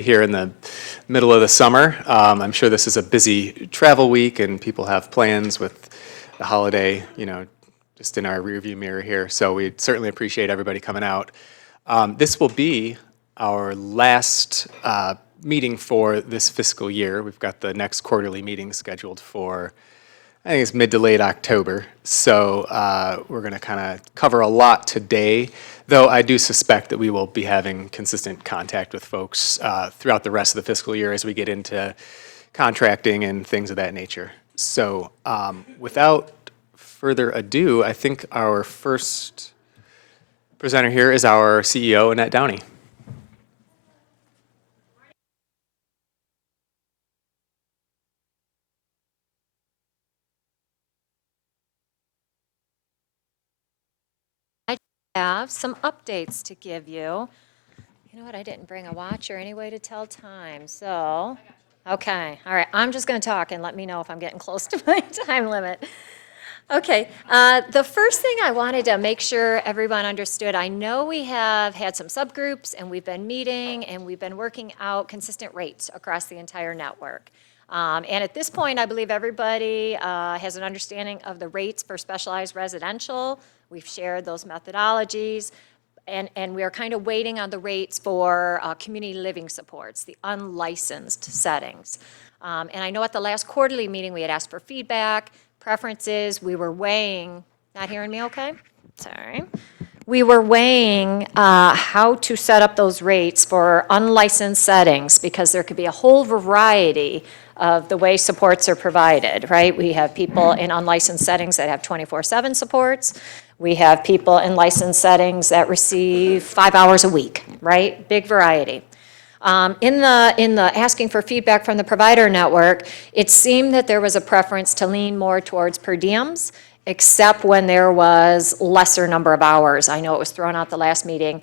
here in the middle of the summer. I'm sure this is a busy travel week and people have plans with the holiday, just in our rearview mirror here. So we certainly appreciate everybody coming out. This will be our last meeting for this fiscal year. We've got the next quarterly meeting scheduled for, I think it's mid to late October. So we're going to kind of cover a lot today, though I do suspect that we will be having consistent contact with folks throughout the rest of the fiscal year as we get into contracting and things of that nature. So without further ado, I think our first presenter here is our CEO, Annette Downey. Have some updates to give you. You know what, I didn't bring a watch or any way to tell time, so, okay, all right, I'm just going to talk and let me know if I'm getting close to my time limit. Okay, the first thing I wanted to make sure everyone understood, I know we have had some subgroups and we've been meeting and we've been working out consistent rates across the entire network. And at this point, I believe everybody has an understanding of the rates for specialized residential. We've shared those methodologies, and we are kind of waiting on the rates for community living supports, the unlicensed settings. And I know at the last quarterly meeting, we had asked for feedback, preferences. We were weighing, not hearing me okay? Sorry. We were weighing how to set up those rates for unlicensed settings because there could be a whole variety of the way supports are provided, right? We have people in unlicensed settings that have 24/7 supports. We have people in licensed settings that receive 5 hours a week, right? Big variety. In the asking for feedback from the provider network, it seemed that there was a preference to lean more towards per diems, except when there was lesser number of hours. I know it was thrown out the last meeting,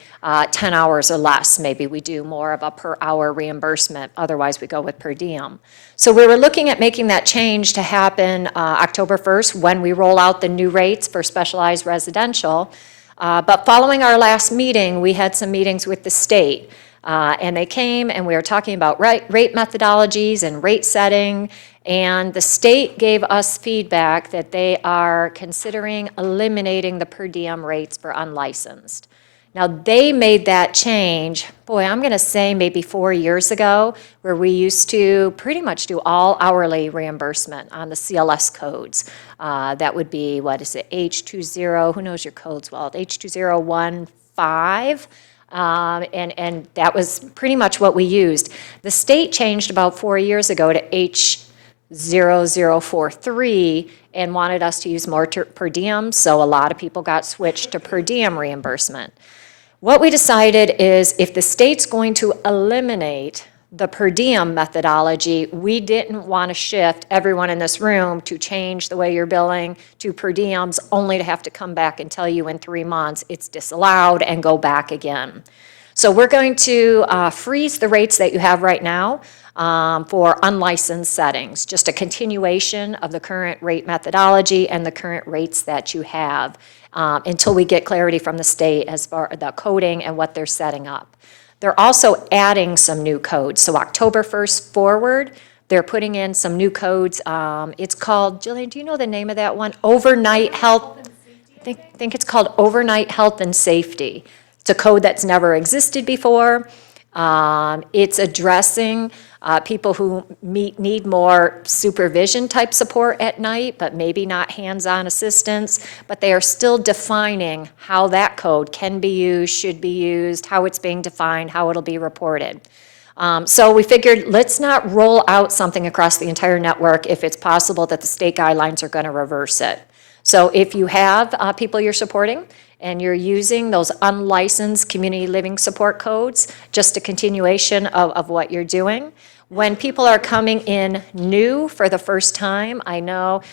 10 hours or less. Maybe we do more of a per hour reimbursement. Otherwise, we go with per diem. So we were looking at making that change to happen October 1st when we roll out the new rates for specialized residential. But following our last meeting, we had some meetings with the state. And they came and we were talking about rate methodologies and rate setting. And the state gave us feedback that they are considering eliminating the per diem rates for unlicensed. Now, they made that change, boy, I'm going to say maybe 4 years ago, where we used to pretty much do all hourly reimbursement on the CLS codes. That would be, what is it, H20, who knows your codes well, H2015. And that was pretty much what we used. The state changed about 4 years ago to H0043 and wanted us to use more per diem, so a lot of people got switched to per diem reimbursement. What we decided is if the state's going to eliminate the per diem methodology, we didn't want to shift everyone in this room to change the way you're billing to per diems only to have to come back and tell you in 3 months it's disallowed and go back again. So we're going to freeze the rates that you have right now for unlicensed settings, just a continuation of the current rate methodology and the current rates that you have until we get clarity from the state as far as the coding and what they're setting up. They're also adding some new codes. So October 1st forward, they're putting in some new codes. It's called, Jillian, do you know the name of that one? Overnight Health. I think it's called Overnight Health and Safety. It's a code that's never existed before. It's addressing people who need more supervision type support at night, but maybe not hands-on assistance, but they are still defining how that code can be used, should be used, how it's being defined, how it'll be reported. So we figured let's not roll out something across the entire network if it's possible that the state guidelines are going to reverse it. So if you have people you're supporting, and you're using those unlicensed community living support codes, just a continuation of what you're doing. When people are coming in new for the first time, I know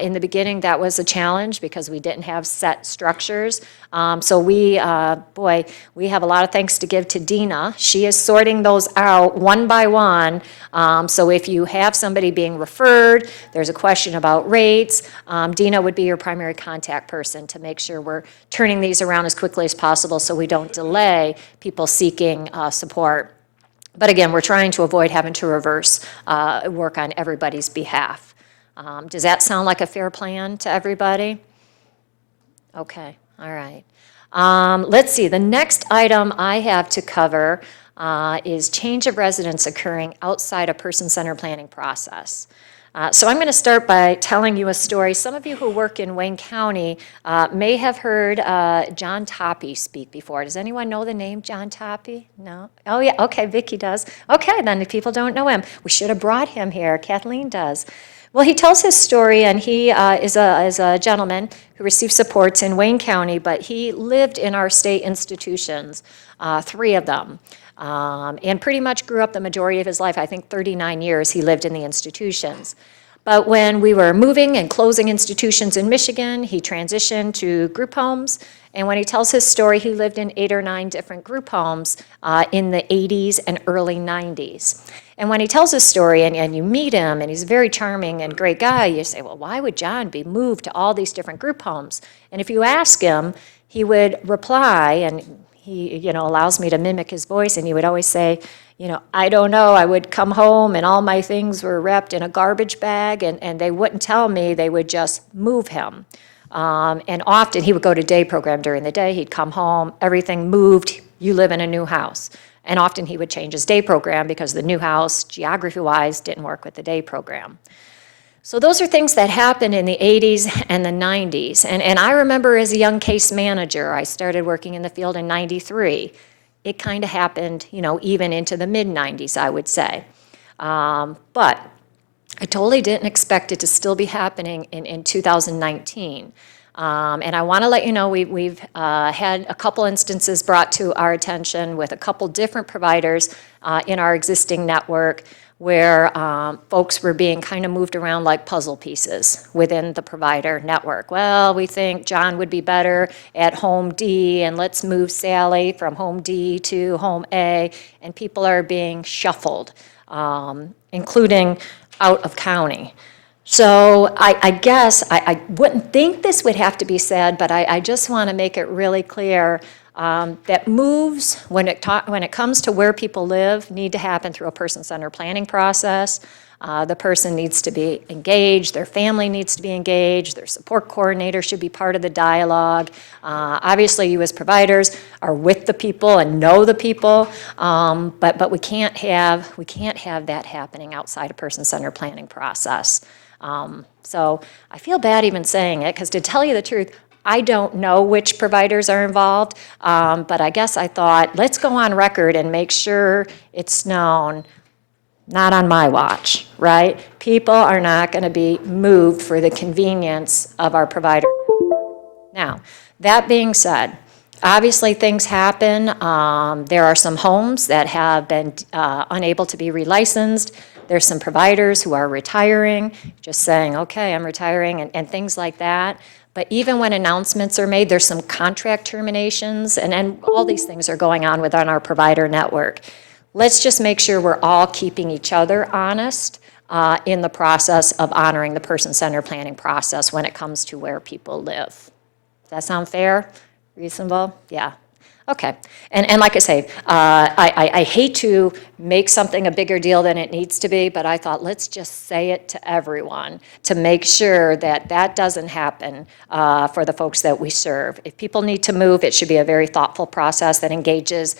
in the beginning that was a challenge because we didn't have set structures. So we have a lot of thanks to give to Dina. She is sorting those out one by one. So if you have somebody being referred, there's a question about rates, Dina would be your primary contact person to make sure we're turning these around as quickly as possible so we don't delay people seeking support. But again, we're trying to avoid having to reverse work on everybody's behalf. Does that sound like a fair plan to everybody? Okay, all right. Let's see, the next item I have to cover is change of residence occurring outside a person-centered planning process. So I'm going to start by telling you a story. Some of you who work in Wayne County may have heard John Toppy speak before. Does anyone know the name John Toppy? No? Oh, yeah, okay, Vicki does. Okay, then if people don't know him, we should have brought him here. Kathleen does. Well, he tells his story, and he is a gentleman who received supports in Wayne County, but he lived in our state institutions, 3 of them, and pretty much grew up the majority of his life. I think 39 years he lived in the institutions. But when we were moving and closing institutions in Michigan, he transitioned to group homes. And when he tells his story, he lived in 8 or 9 different group homes in the 80s and early 90s. And when he tells his story and you meet him, and he's a very charming and great guy, you say, well, why would John be moved to all these different group homes? And if you ask him, he would reply, and he allows me to mimic his voice, and he would always say, I don't know, I would come home and all my things were wrapped in a garbage bag, and they wouldn't tell me, they would just move him. And often he would go to day program during the day, he'd come home, everything moved, you live in a new house. And often he would change his day program because the new house, geography-wise, didn't work with the day program. So those are things that happened in the 80s and the 90s. And I remember as a young case manager, I started working in the field in 93. It kind of happened, even into the mid-90s, I would say. But I totally didn't expect it to still be happening in 2019. And I want to let you know we've had a couple instances brought to our attention with a couple different providers in our existing network where folks were being kind of moved around like puzzle pieces within the provider network. Well, we think John would be better at home D, and let's move Sally from home D to home A, and people are being shuffled, including out of county. So I guess I wouldn't think this would have to be said, but I just want to make it really clear that moves, when it comes to where people live, need to happen through a person-centered planning process. The person needs to be engaged, their family needs to be engaged, their support coordinator should be part of the dialogue. Obviously, you as providers are with the people and know the people, but we can't have that happening outside a person-centered planning process. So I feel bad even saying it, because to tell you the truth, I don't know which providers are involved, but I guess I thought, let's go on record and make sure it's known, not on my watch, right? People are not going to be moved for the convenience of our provider. Now, that being said, obviously things happen. There are some homes that have been unable to be relicensed. There's some providers who are retiring, just saying, okay, I'm retiring, and things like that. But even when announcements are made, there's some contract terminations, and all these things are going on within our provider network. Let's just make sure we're all keeping each other honest in the process of honoring the person-centered planning process when it comes to where people live. Does that sound fair? Reasonable? Yeah. Okay. And like I say, I hate to make something a bigger deal than it needs to be, but I thought let's just say it to everyone to make sure that that doesn't happen for the folks that we serve. If people need to move, it should be a very thoughtful process that engages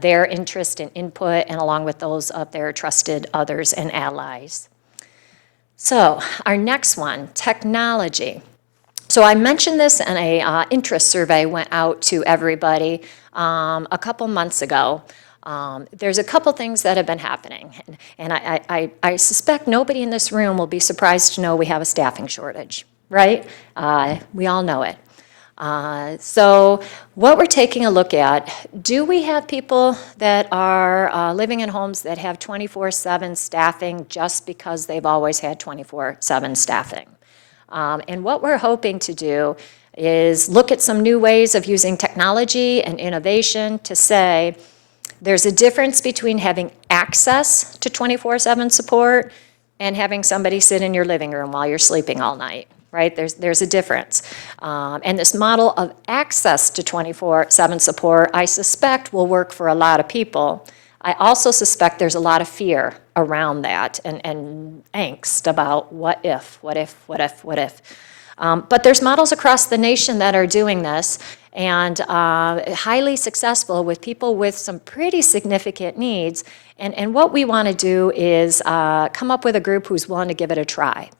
their interest and input, and along with those of their trusted others and allies. So our next one, technology. So I mentioned this in a interest survey went out to everybody a couple months ago. There's a couple things that have been happening, and I suspect nobody in this room will be surprised to know we have a staffing shortage, right? We all know it. So what we're taking a look at, do we have people that are living in homes that have 24/7 staffing just because they've always had 24/7 staffing? And what we're hoping to do is look at some new ways of using technology and innovation to say there's a difference between having access to 24/7 support and having somebody sit in your living room while you're sleeping all night, right? There's a difference. And this model of access to 24/7 support, I suspect, will work for a lot of people. I also suspect there's a lot of fear around that and angst about what if. But there's models across the nation that are doing this, and highly successful with people with some pretty significant needs. And what we want to do is come up with a group who's willing to give it a try.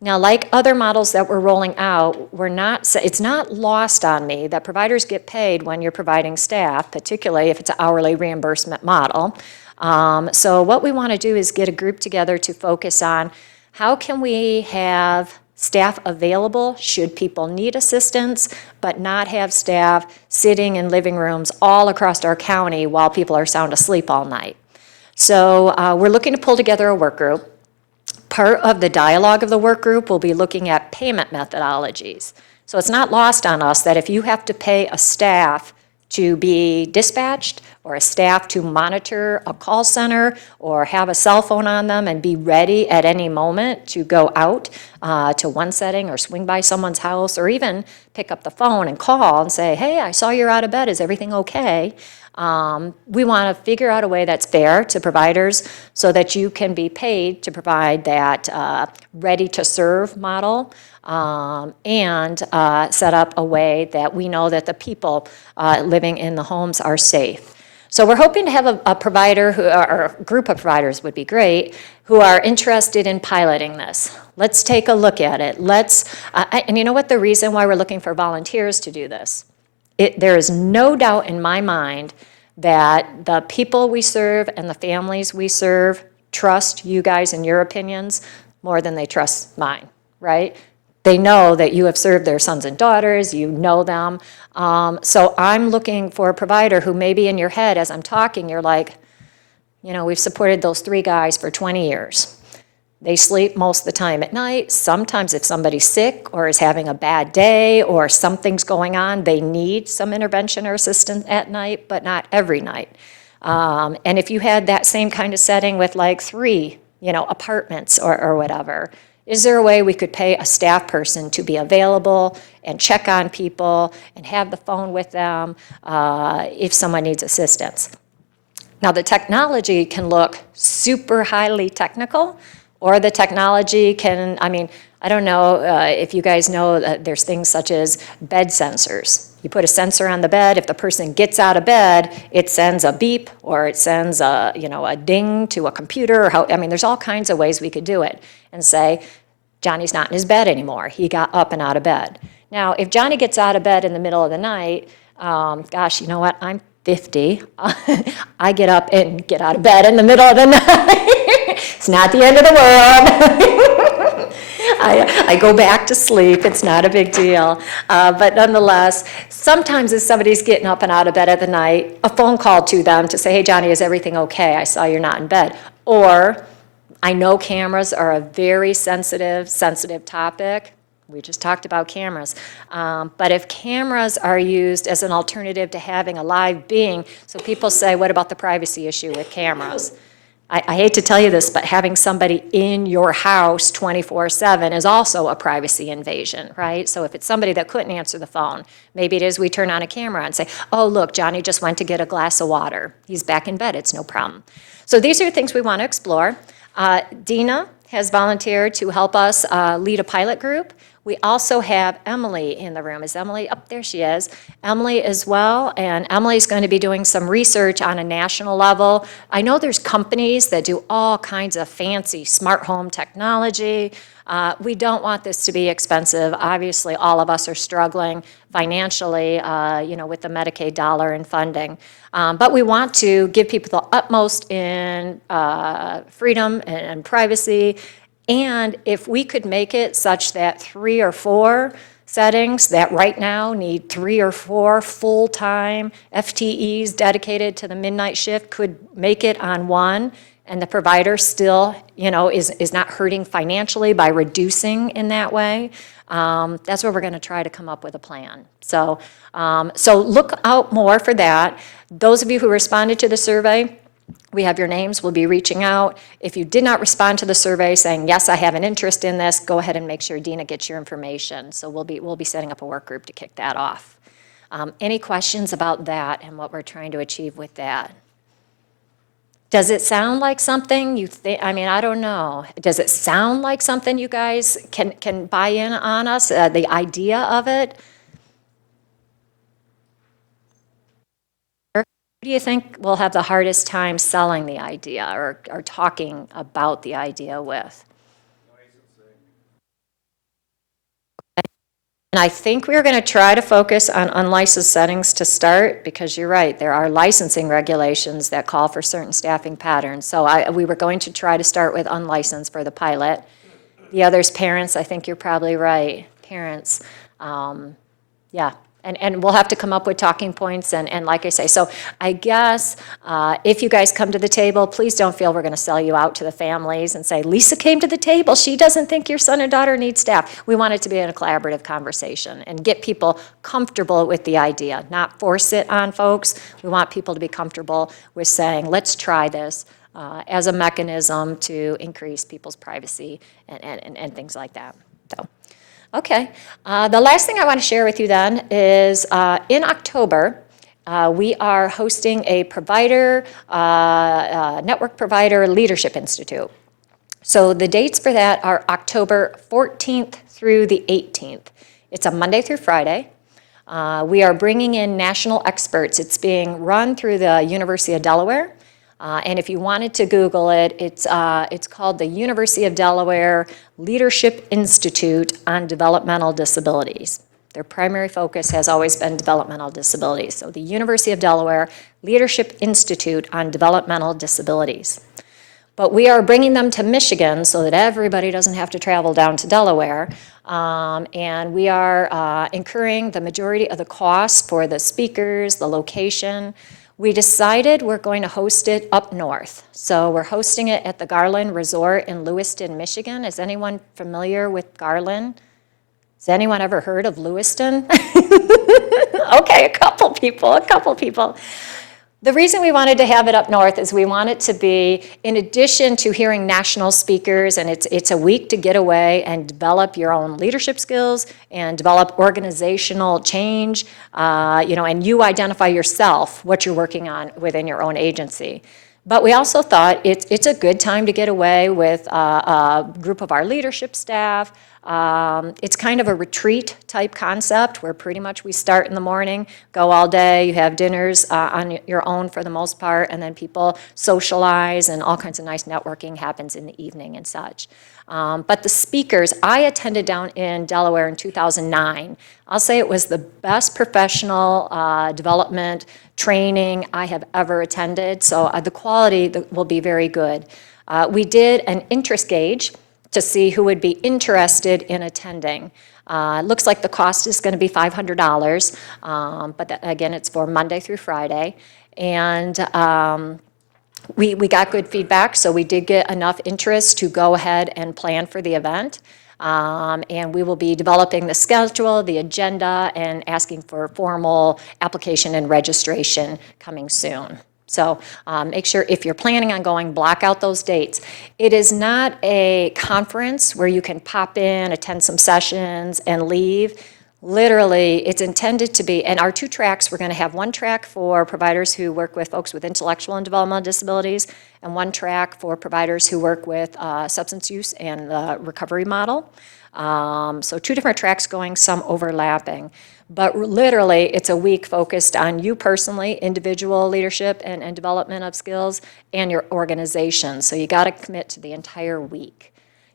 Now, like other models that we're rolling out, it's not lost on me that providers get paid when you're providing staff, particularly if it's an hourly reimbursement model. So what we want to do is get a group together to focus on how can we have staff available should people need assistance, but not have staff sitting in living rooms all across our county while people are sound asleep all night. So we're looking to pull together a work group. Part of the dialogue of the work group will be looking at payment methodologies. So it's not lost on us that if you have to pay a staff to be dispatched or a staff to monitor a call center or have a cell phone on them and be ready at any moment to go out to one setting or swing by someone's house or even pick up the phone and call and say, hey, I saw you're out of bed, is everything okay? We want to figure out a way that's fair to providers so that you can be paid to provide that ready-to-serve model and set up a way that we know that the people living in the homes are safe. So we're hoping to have a provider, or a group of providers would be great, who are interested in piloting this. Let's take a look at it. And you know what the reason why we're looking for volunteers to do this? There is no doubt in my mind that the people we serve and the families we serve trust you guys and your opinions more than they trust mine, right? They know that you have served their sons and daughters, you know them. So I'm looking for a provider who maybe in your head as I'm talking, you're like, you know, we've supported those 3 guys for 20 years. They sleep most of the time at night. Sometimes if somebody's sick or is having a bad day or something's going on, they need some intervention or assistance at night, but not every night. And if you had that same kind of setting with like 3, apartments or whatever, is there a way we could pay a staff person to be available and check on people and have the phone with them if someone needs assistance? Now, the technology can look super highly technical, or the technology can, I don't know if you guys know that there's things such as bed sensors. You put a sensor on the bed, if the person gets out of bed, it sends a beep or it sends a ding to a computer. There's all kinds of ways we could do it and say, Johnny's not in his bed anymore. He got up and out of bed. Now, if Johnny gets out of bed in the middle of the night, gosh, you know what? I'm 50. I get up and get out of bed in the middle of the night. It's not the end of the world. I go back to sleep. It's not a big deal. But nonetheless, sometimes as somebody's getting up and out of bed at the night, a phone call to them to say, hey, Johnny, is everything okay? I saw you're not in bed. Or I know cameras are a very sensitive topic. We just talked about cameras. But if cameras are used as an alternative to having a live being, so people say, what about the privacy issue with cameras? I hate to tell you this, but having somebody in your house 24/7 is also a privacy invasion, right? So if it's somebody that couldn't answer the phone, maybe it is we turn on a camera and say, oh, look, Johnny just went to get a glass of water. He's back in bed, it's no problem. So these are things we want to explore. Dina has volunteered to help us lead a pilot group. We also have Emily in the room. Is Emily? Oh, there she is. Emily as well, and Emily's going to be doing some research on a national level. I know there's companies that do all kinds of fancy smart home technology. We don't want this to be expensive. Obviously, all of us are struggling financially, with the Medicaid dollar and funding. But we want to give people the utmost in freedom and privacy. And if we could make it such that 3 or 4 settings that right now need 3 or 4 full-time FTEs dedicated to the midnight shift could make it on one, and the provider still, is not hurting financially by reducing in that way, that's where we're going to try to come up with a plan. So look out more for that. Those of you who responded to the survey, we have your names. We'll be reaching out. If you did not respond to the survey saying, yes, I have an interest in this, go ahead and make sure Dina gets your information. So we'll be setting up a work group to kick that off. Any questions about that and what we're trying to achieve with that? Does it sound like something you think, I mean, I don't know. Does it sound like something you guys can buy in on us, the idea of it? Who do you think will have the hardest time selling the idea or talking about the idea with? And I think we're going to try to focus on unlicensed settings to start, because you're right, there are licensing regulations that call for certain staffing patterns. So we were going to try to start with unlicensed for the pilot. The others, parents, I think you're probably right, parents. Yeah, and we'll have to come up with talking points and like I say, so I guess if you guys come to the table, please don't feel we're going to sell you out to the families and say, Lisa came to the table, she doesn't think your son or daughter needs staff. We want it to be a collaborative conversation and get people comfortable with the idea, not force it on folks. We want people to be comfortable with saying, let's try this as a mechanism to increase people's privacy and things like that. So. Okay. The last thing I want to share with you then is in October, we are hosting a network provider leadership institute. So the dates for that are October 14th through the 18th. It's a Monday through Friday. We are bringing in national experts. It's being run through the University of Delaware. And if you wanted to Google it, it's called the University of Delaware Leadership Institute on Developmental Disabilities. Their primary focus has always been developmental disabilities. So the University of Delaware Leadership Institute on Developmental Disabilities. But we are bringing them to Michigan so that everybody doesn't have to travel down to Delaware. And we are incurring the majority of the costs for the speakers, the location. We decided we're going to host it up north. So we're hosting it at the Garland Resort in Lewiston, Michigan. Is anyone familiar with Garland? Has anyone ever heard of Lewiston? Okay, a couple people. The reason we wanted to have it up north is we want it to be, in addition to hearing national speakers, and it's a week to get away and develop your own leadership skills and develop organizational change, and you identify yourself, what you're working on within your own agency. But we also thought it's a good time to get away with a group of our leadership staff. It's kind of a retreat type concept where pretty much we start in the morning, go all day, you have dinners on your own for the most part, and then people socialize and all kinds of nice networking happens in the evening and such. But the speakers, I attended down in Delaware in 2009. I'll say it was the best professional development training I have ever attended, so the quality will be very good. We did an interest gauge to see who would be interested in attending. It looks like the cost is going to be $500, but again, it's for Monday through Friday. And we got good feedback, so we did get enough interest to go ahead and plan for the event. And we will be developing the schedule, the agenda, and asking for formal application and registration coming soon. So make sure if you're planning on going, block out those dates. It is not a conference where you can pop in, attend some sessions, and leave. Literally, it's intended to be, and our two tracks, we're going to have one track for providers who work with folks with intellectual and developmental disabilities, and one track for providers who work with substance use and the recovery model. So two different tracks going, some overlapping. But literally, it's a week focused on you personally, individual leadership and development of skills, and your organization. So you got to commit to the entire week.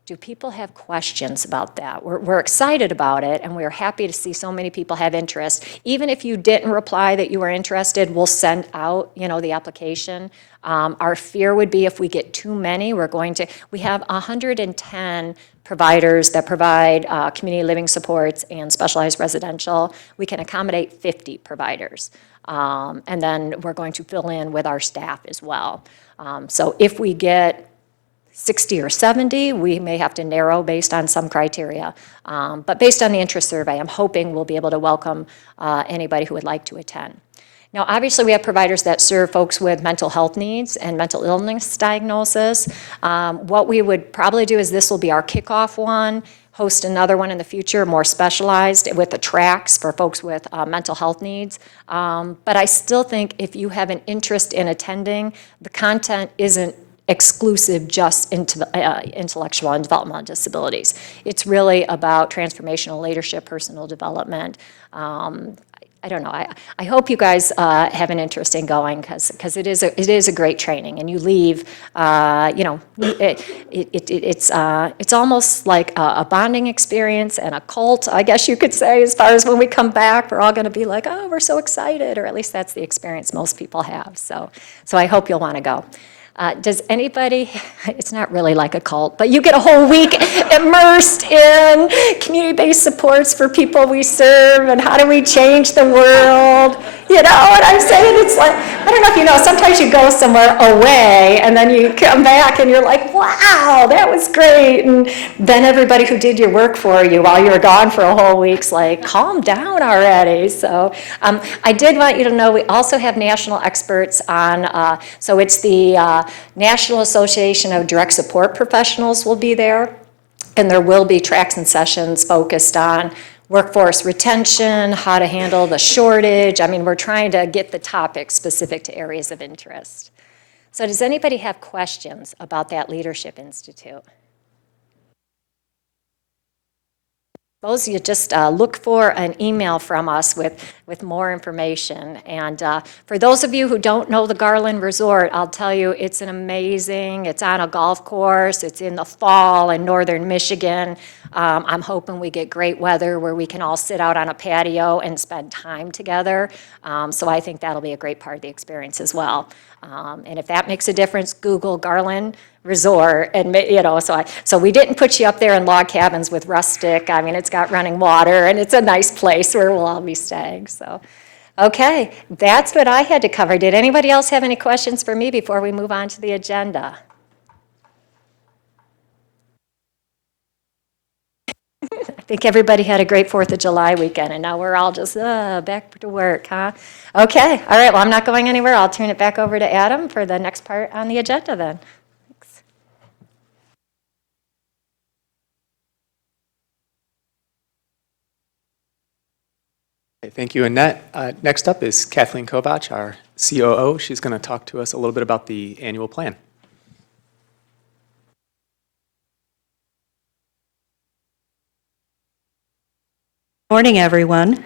Do people have questions about that? We're excited about it, and we're happy to see so many people have interest. Even if you didn't reply that you were interested, we'll send out, the application. Our fear would be if we get too many, we have 110 providers that provide community living supports and specialized residential. We can accommodate 50 providers. And then we're going to fill in with our staff as well. So if we get 60 or 70, we may have to narrow based on some criteria. But based on the interest survey, I'm hoping we'll be able to welcome anybody who would like to attend. Now, obviously, we have providers that serve folks with mental health needs and mental illness diagnosis. What we would probably do is this will be our kickoff one. host another one in the future, more specialized with the tracks for folks with mental health needs. But I still think if you have an interest in attending, the content isn't exclusive just into intellectual and developmental disabilities. It's really about transformational leadership, personal development. I don't know. I hope you guys have an interest in going because it is a great training, and you leave. It's almost like a bonding experience and a cult, I guess you could say. As far as when we come back, we're all going to be like, oh, we're so excited, or at least that's the experience most people have. So I hope you'll want to go. Does anybody, it's not really like a cult, but you get a whole week immersed in community-based supports for people we serve and how do we change the world. You know what I'm saying? It's like, I don't know if you know, sometimes you go somewhere away and then you come back and you're like, wow, that was great. And then everybody who did your work for you while you were gone for a whole week's like, calm down already. So I did want you to know we also have national experts on, so it's the National Association of Direct Support Professionals will be there, and there will be tracks and sessions focused on workforce retention, how to handle the shortage. I mean, we're trying to get the topics specific to areas of interest. So does anybody have questions about that Leadership Institute? Suppose you just look for an email from us with more information. And for those of you who don't know the Garland Resort, I'll tell you it's an amazing, it's on a golf course, it's in the fall in northern Michigan. I'm hoping we get great weather where we can all sit out on a patio and spend time together. So I think that'll be a great part of the experience as well. And if that makes a difference, Google Garland Resort, and you know, so we didn't put you up there in log cabins with rustic. I mean, it's got running water, and it's a nice place where we'll all be staying. So, okay, that's what I had to cover. Did anybody else have any questions for me before we move on to the agenda? I think everybody had a great 4th of July weekend, and now we're all just back to work, huh? Okay, all right, well, I'm not going anywhere. I'll turn it back over to Adam for the next part on the agenda then. Thanks. Okay, thank you, Annette. Next up is Kathleen Kovach, our COO. She's going to talk to us a little bit about the annual plan. Morning, everyone.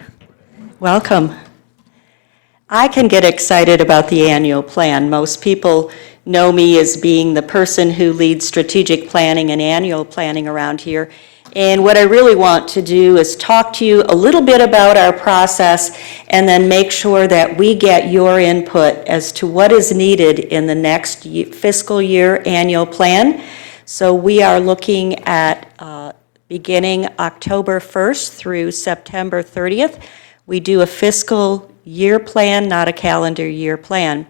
Welcome. I can get excited about the annual plan. Most people know me as being the person who leads strategic planning and annual planning around here. And what I really want to do is talk to you a little bit about our process and then make sure that we get your input as to what is needed in the next fiscal year annual plan. So we are looking at beginning October 1st through September 30th. We do a fiscal year plan, not a calendar year plan.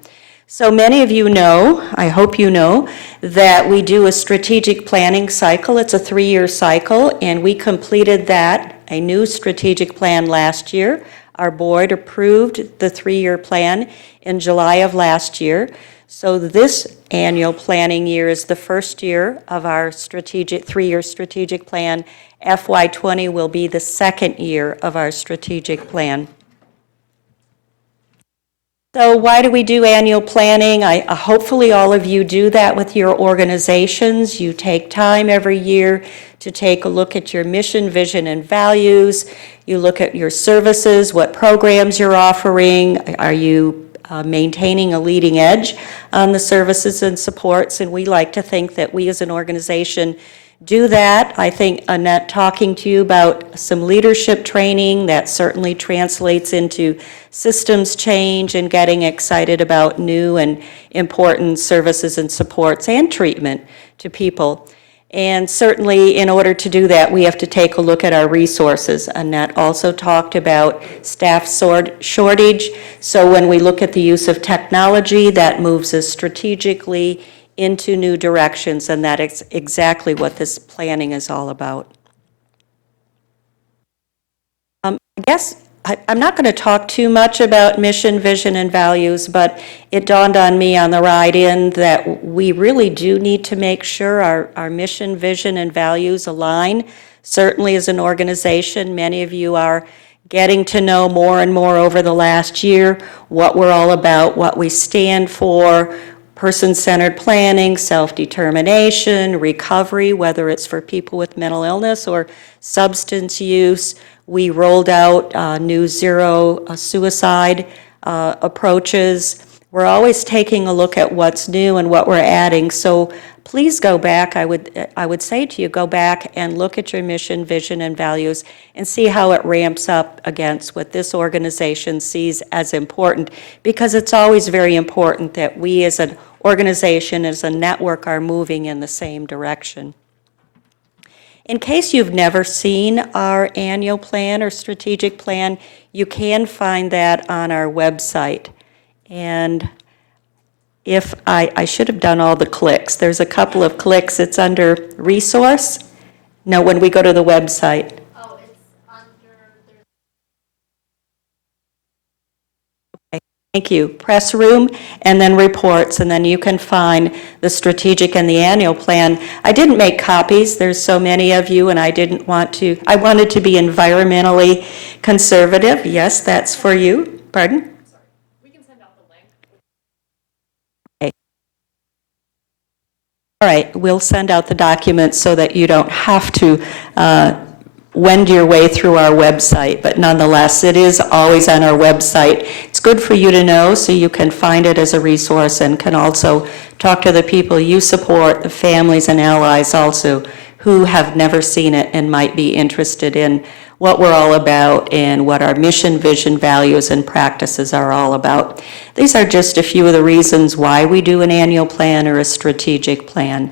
So many of you know, I hope you know, that we do a strategic planning cycle. It's a 3-year cycle, and we completed that, a new strategic plan last year. Our board approved the 3-year plan in July of last year. So this annual planning year is the first year of our 3-year strategic plan. FY20 will be the second year of our strategic plan. So why do we do annual planning? Hopefully all of you do that with your organizations. You take time every year to take a look at your mission, vision, and values. You look at your services, what programs you're offering. Are you maintaining a leading edge on the services and supports? And we like to think that we as an organization do that. I think Annette talking to you about some leadership training that certainly translates into systems change and getting excited about new and important services and supports and treatment to people. And certainly in order to do that, we have to take a look at our resources. Annette also talked about staff shortage. So when we look at the use of technology, that moves us strategically into new directions, and that is exactly what this planning is all about. I guess I'm not going to talk too much about mission, vision, and values, but it dawned on me on the ride in that we really do need to make sure our mission, vision, and values align. Certainly as an organization, many of you are getting to know more and more over the last year what we're all about, what we stand for, person-centered planning, self-determination, recovery, whether it's for people with mental illness or substance use. We rolled out new zero suicide approaches. We're always taking a look at what's new and what we're adding. So please go back. I would say to you, go back and look at your mission, vision, and values and see how it ramps up against what this organization sees as important, because it's always very important that we as an organization, as a network, are moving in the same direction. In case you've never seen our annual plan or strategic plan, you can find that on our website. And if I should have done all the clicks. There's a couple of clicks. It's under resource. No, when we go to the website. Oh, it's under, Thank you. Press room and then reports, and then you can find the strategic and the annual plan. I didn't make copies. There's so many of you, and I wanted to be environmentally conservative. Yes, that's for you. Pardon? we can send out the link. All right, we'll send out the documents so that you don't have to wend your way through our website, but nonetheless, it is always on our website. It's good for you to know so you can find it as a resource and can also talk to the people you support, the families and allies also, who have never seen it and might be interested in what we're all about and what our mission, vision, values, and practices are all about. These are just a few of the reasons why we do an annual plan or a strategic plan.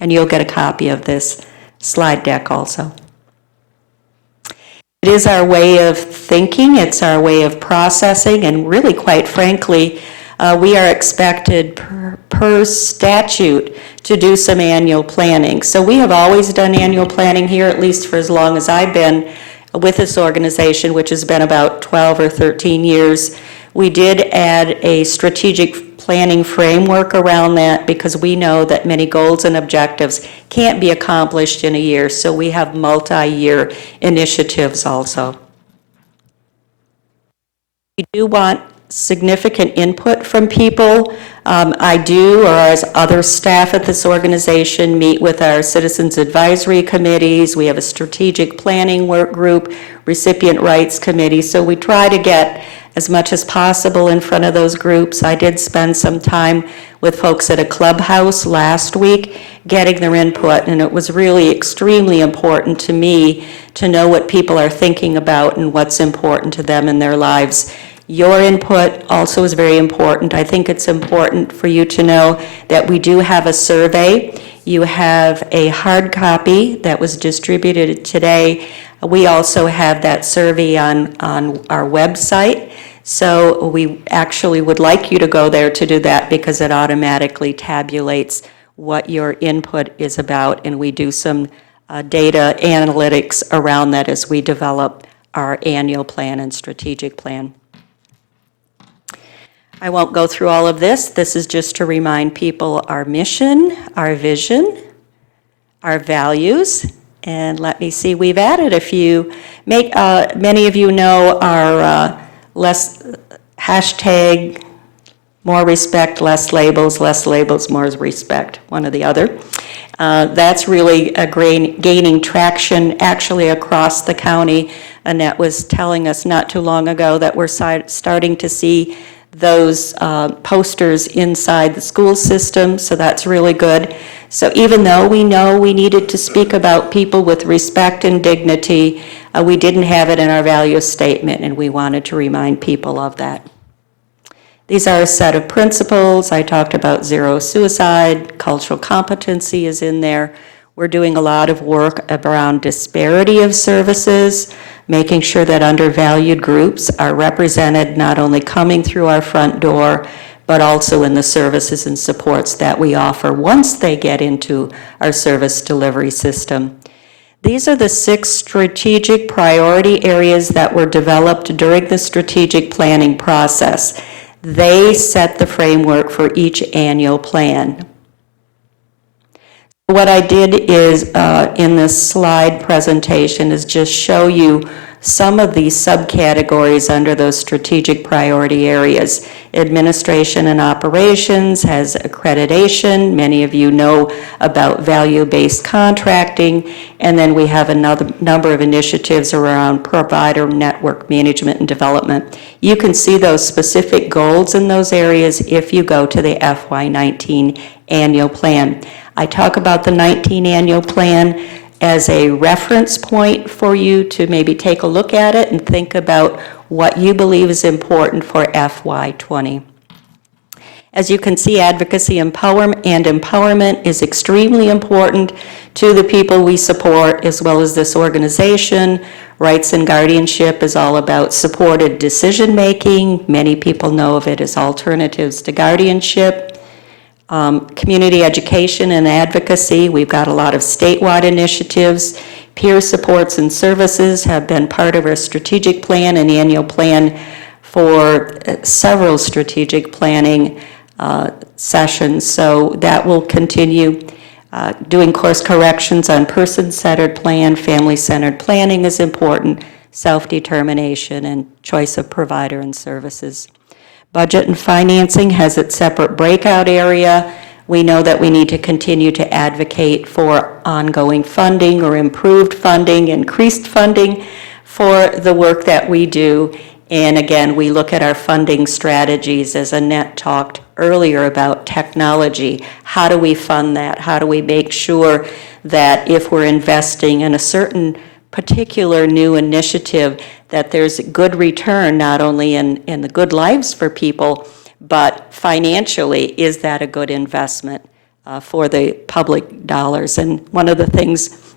And you'll get a copy of this slide deck also. It is our way of thinking, it's our way of processing, and really, quite frankly, we are expected per statute to do some annual planning. So we have always done annual planning here, at least for as long as I've been with this organization, which has been about 12 or 13 years. We did add a strategic planning framework around that because we know that many goals and objectives can't be accomplished in a year, so we have multi-year initiatives also. We do want significant input from people. I do, or as other staff at this organization, meet with our citizens advisory committees. We have a strategic planning work group, recipient rights committee, so we try to get as much as possible in front of those groups. I did spend some time with folks at a clubhouse last week getting their input, and it was really extremely important to me to know what people are thinking about and what's important to them in their lives. Your input also is very important. I think it's important for you to know that we do have a survey. You have a hard copy that was distributed today. We also have that survey on our website. So we actually would like you to go there to do that because it automatically tabulates what your input is about, and we do some data analytics around that as we develop our annual plan and strategic plan. I won't go through all of this. This is just to remind people our mission, our vision, our values, and let me see, we've added a few. Many of you know our hashtag more respect, less labels, more respect, one or the other. That's really gaining traction actually across the county. Annette was telling us not too long ago that we're starting to see those posters inside the school system, so that's really good. So even though we know we needed to speak about people with respect and dignity, we didn't have it in our values statement, and we wanted to remind people of that. These are a set of principles. I talked about zero suicide, cultural competency is in there. We're doing a lot of work around disparity of services, making sure that undervalued groups are represented not only coming through our front door, but also in the services and supports that we offer once they get into our service delivery system. These are the 6 strategic priority areas that were developed during the strategic planning process. They set the framework for each annual plan. What I did is, in this slide presentation, is just show you some of these subcategories under those strategic priority areas. Administration and operations has accreditation. Many of you know about value-based contracting. And then we have another number of initiatives around provider network management and development. You can see those specific goals in those areas if you go to the FY19 annual plan. I talk about the 19 annual plan as a reference point for you to maybe take a look at it and think about what you believe is important for FY20. As you can see, advocacy and empowerment is extremely important to the people we support as well as this organization. Rights and guardianship is all about supported decision-making. Many people know of it as alternatives to guardianship. Community education and advocacy, we've got a lot of statewide initiatives. Peer supports and services have been part of our strategic plan and annual plan for several strategic planning sessions, so that will continue. Doing course corrections on person-centered plan, family-centered planning is important, self-determination, and choice of provider and services. Budget and financing has its separate breakout area. We know that we need to continue to advocate for ongoing funding or improved funding, increased funding for the work that we do. And again, we look at our funding strategies, as Annette talked earlier about technology. How do we fund that? How do we make sure that if we're investing in a certain particular new initiative, that there's good return, not only in the good lives for people, but financially, is that a good investment for the public dollars? And one of the things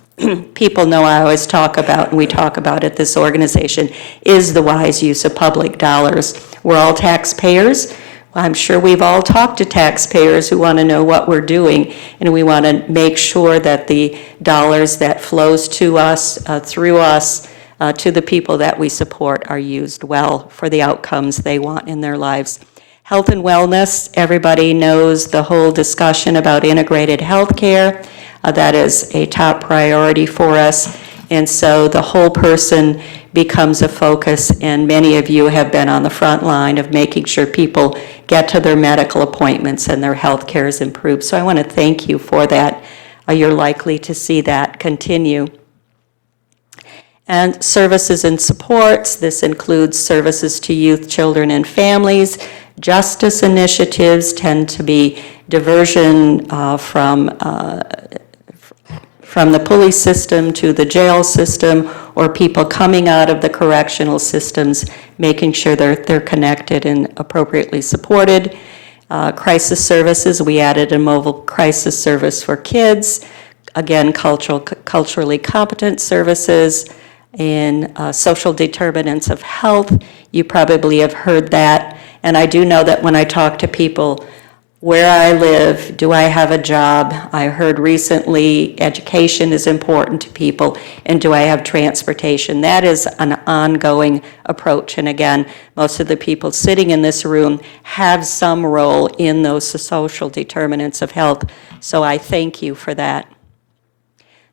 people know I always talk about, and we talk about at this organization, is the wise use of public dollars. We're all taxpayers. I'm sure we've all talked to taxpayers who want to know what we're doing, and we want to make sure that the dollars that flows to us, through us, to the people that we support are used well for the outcomes they want in their lives. Health and wellness, everybody knows the whole discussion about integrated health care. That is a top priority for us. And so the whole person becomes a focus, and many of you have been on the front line of making sure people get to their medical appointments and their health care is improved. So I want to thank you for that. You're likely to see that continue. And services and supports, this includes services to youth, children, and families. Justice initiatives tend to be diversion from the police system to the jail system, or people coming out of the correctional systems, making sure they're connected and appropriately supported. Crisis services, we added a mobile crisis service for kids. Again, culturally competent services. And social determinants of health, you probably have heard that. And I do know that when I talk to people, where I live, do I have a job? I heard recently education is important to people, and do I have transportation? That is an ongoing approach. And again, most of the people sitting in this room have some role in those social determinants of health. So I thank you for that.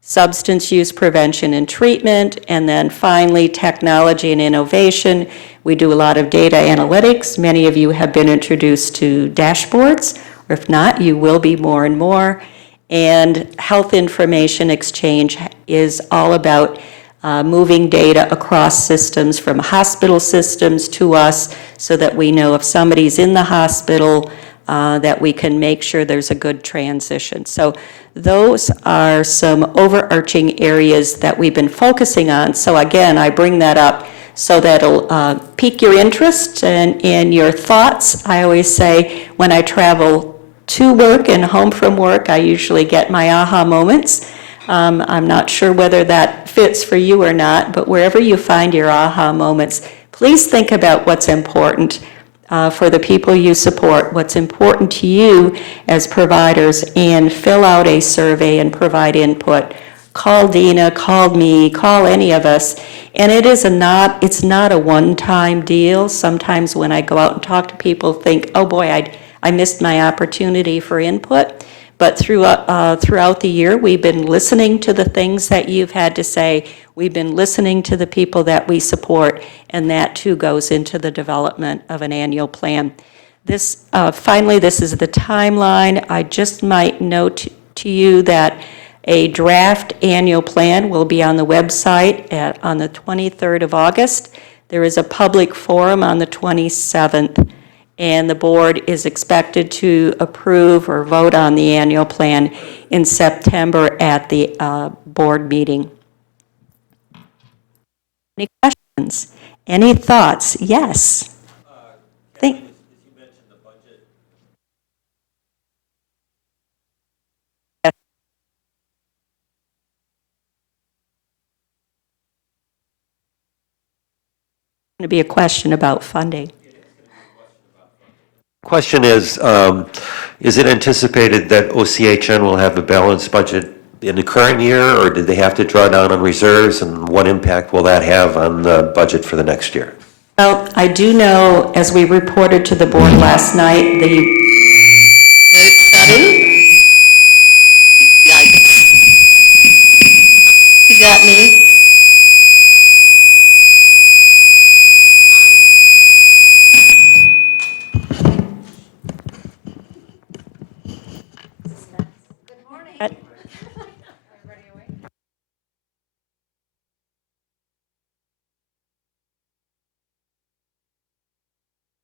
Substance use prevention and treatment, and then finally technology and innovation. We do a lot of data analytics. Many of you have been introduced to dashboards, or if not, you will be more and more. And health information exchange is all about moving data across systems, from hospital systems to us, so that we know if somebody's in the hospital, that we can make sure there's a good transition. So those are some overarching areas that we've been focusing on. So again, I bring that up so that it'll pique your interest and your thoughts. I always say when I travel to work and home from work, I usually get my aha moments. I'm not sure whether that fits for you or not, but wherever you find your aha moments, please think about what's important for the people you support, what's important to you as providers, and fill out a survey and provide input call Dina, call me, call any of us. And it's not a one-time deal. Sometimes when I go out and talk to people, think, oh boy, I missed my opportunity for input. But throughout the year, we've been listening to the things that you've had to say. We've been listening to the people that we support, and that too goes into the development of an annual plan. Finally, this is the timeline. I just might note to you that a draft annual plan will be on the website on the 23rd of August. There is a public forum on the 27th, and the board is expected to approve or vote on the annual plan in September at the board meeting. Any questions? Any thoughts? Yes. Think. Going to be a question about funding. Question is it anticipated that OCHN will have a balanced budget in the current year, or did they have to draw down on reserves, and what impact will that have on the budget for the next year? Well, I do know, as we reported to the board last night, the Note setting. Yikes. You got me?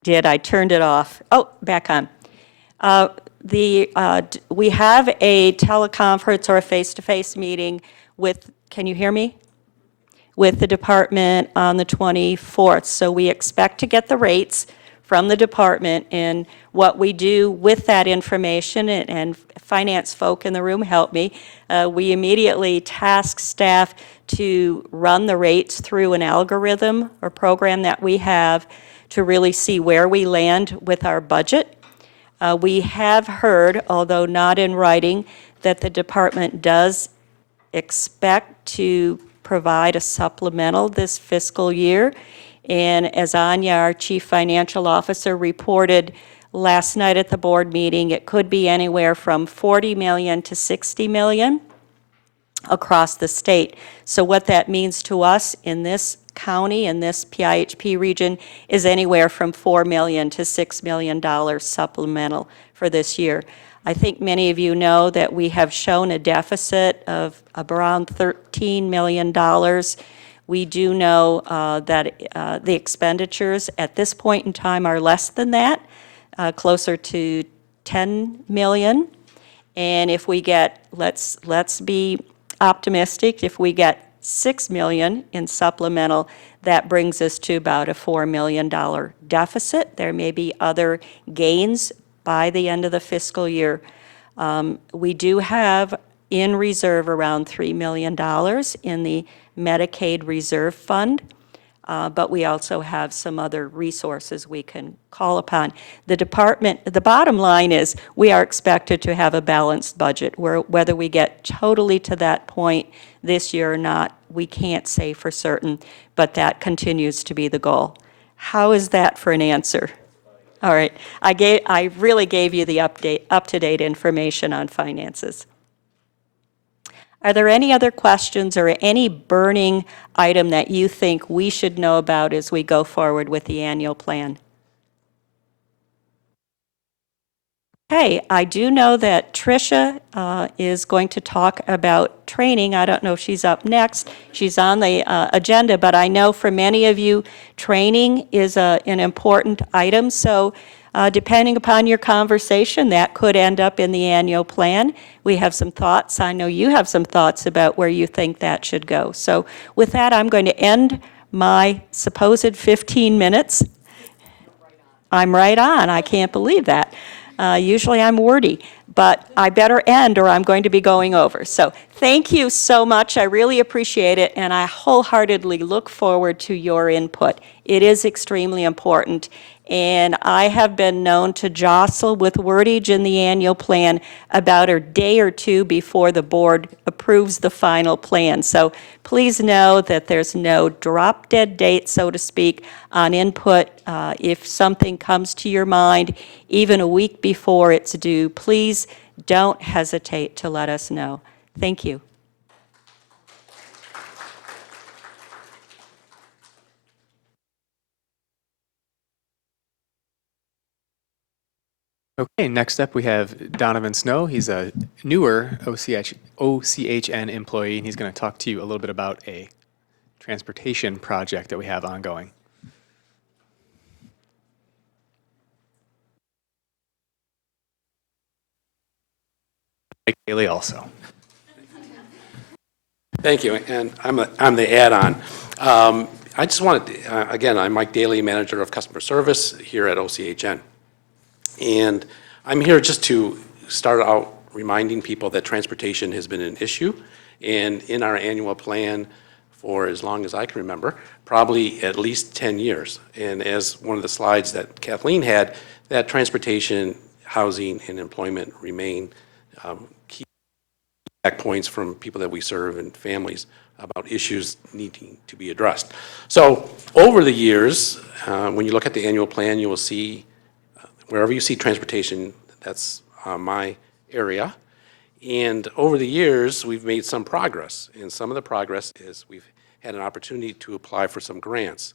I turned it off. Oh, back on. We have a teleconference or a face-to-face meeting with, can you hear me? With the department on the 24th. So we expect to get the rates from the department, and what we do with that information, and finance folk in the room help me, we immediately task staff to run the rates through an algorithm or program that we have to really see where we land with our budget. We have heard, although not in writing, that the department does expect to provide a supplemental this fiscal year. And as Anya, our Chief Financial Officer, reported last night at the board meeting, it could be anywhere from $40 million to $60 million across the state. So what that means to us in this county, in this PIHP region, is anywhere from $4 million to $6 million supplemental for this year. I think many of you know that we have shown a deficit of around $13 million. We do know that the expenditures at this point in time are less than that, closer to 10 million. And if we get, let's be optimistic, if we get 6 million in supplemental, that brings us to about a $4 million deficit. There may be other gains by the end of the fiscal year. We do have in reserve around $3 million in the Medicaid Reserve Fund, but we also have some other resources we can call upon. The bottom line is we are expected to have a balanced budget. Whether we get totally to that point this year or not, we can't say for certain, but that continues to be the goal. How is that for an answer? All right, I really gave you the up-to-date information on finances. Are there any other questions or any burning item that you think we should know about as we go forward with the annual plan? Okay, I do know that Tricia is going to talk about training. I don't know if she's up next. She's on the agenda, but I know for many of you, training is an important item. So depending upon your conversation, that could end up in the annual plan. We have some thoughts. I know you have some thoughts about where you think that should go. So with that, I'm going to end my supposed 15 minutes. I'm right on. I can't believe that. Usually I'm wordy, but I better end or I'm going to be going over. So thank you so much. I really appreciate it, and I wholeheartedly look forward to your input. It is extremely important, and I have been known to jostle with wordage in the annual plan about a day or two before the board approves the final plan. So please know that there's no drop-dead date, so to speak, on input. If something comes to your mind, even a week before it's due, please don't hesitate to let us know. Thank you. Okay, next up we have Donovan Snow. He's a newer OCHN employee, and he's going to talk to you a little bit about a transportation project that we have ongoing. Mike Daly also. Thank you, and I'm the add-on. I just wanted, again, I'm Mike Daly, Manager of Customer Service here at OCHN. And I'm here just to start out reminding people that transportation has been an issue, and in our annual plan for as long as I can remember, probably at least 10 years. And as one of the slides that Kathleen had, that transportation, housing, and employment remain key points from people that we serve and families about issues needing to be addressed. So over the years, when you look at the annual plan, you will see, wherever you see transportation, that's my area. And over the years, we've made some progress. And some of the progress is we've had an opportunity to apply for some grants.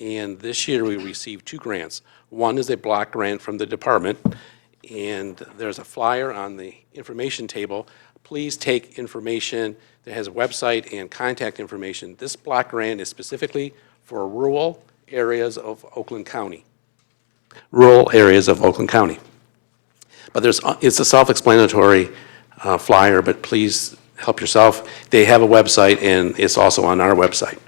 And this year, we received 2 grants. One is a block grant from the department, and there's a flyer on the information table. Please take information that has a website and contact information. This block grant is specifically for rural areas of Oakland County. Rural areas of Oakland County. But it's a self-explanatory flyer, but please help yourself. They have a website, and it's also on our website.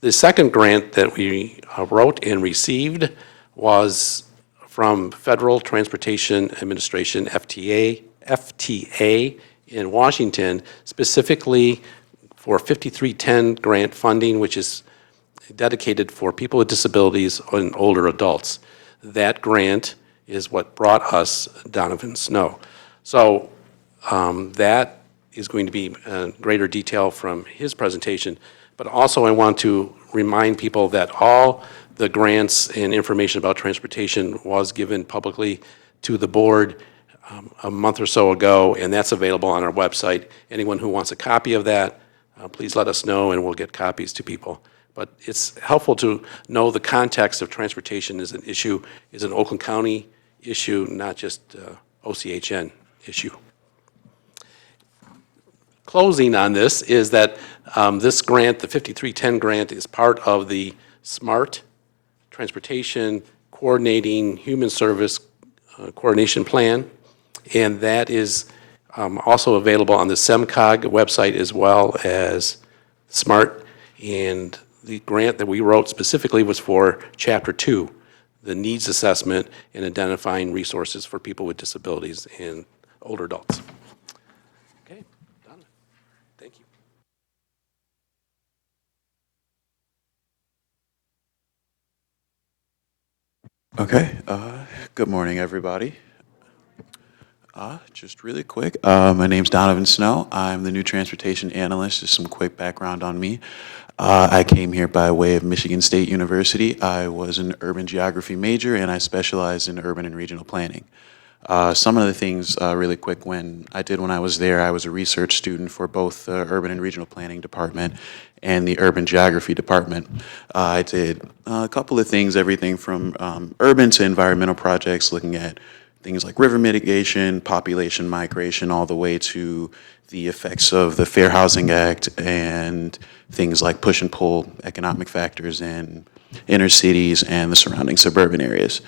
The second grant that we wrote and received was from Federal Transportation Administration, FTA in Washington, specifically for 5310 grant funding, which is dedicated for people with disabilities and older adults. That grant is what brought us Donovan Snow. So that is going to be greater detail from his presentation. But also I want to remind people that all the grants and information about transportation was given publicly to the board a month or so ago, and that's available on our website. Anyone who wants a copy of that, please let us know and we'll get copies to people. But it's helpful to know the context of transportation is an issue, is an Oakland County issue, not just OCHN issue. Closing on this is that this grant, the 5310 grant, is part of the SMART Transportation Coordinating Human Service Coordination Plan, and that is also available on the SEMCOG website as well as SMART. And the grant that we wrote specifically was for Chapter 2, the needs assessment and identifying resources for people with disabilities and older adults. Okay, done. Thank you. Okay, good morning, everybody. Just really quick, my name's Donovan Snow. I'm the new transportation analyst. Just some quick background on me. I came here by way of Michigan State University. I was an urban geography major, and I specialized in urban and regional planning. Some of the things really quick when I was there, I was a research student for both the urban and regional planning department and the urban geography department. I did a couple of things, everything from urban to environmental projects, looking at things like river mitigation, population migration, all the way to the effects of the Fair Housing Act and things like push and pull economic factors in inner cities and the surrounding suburban areas.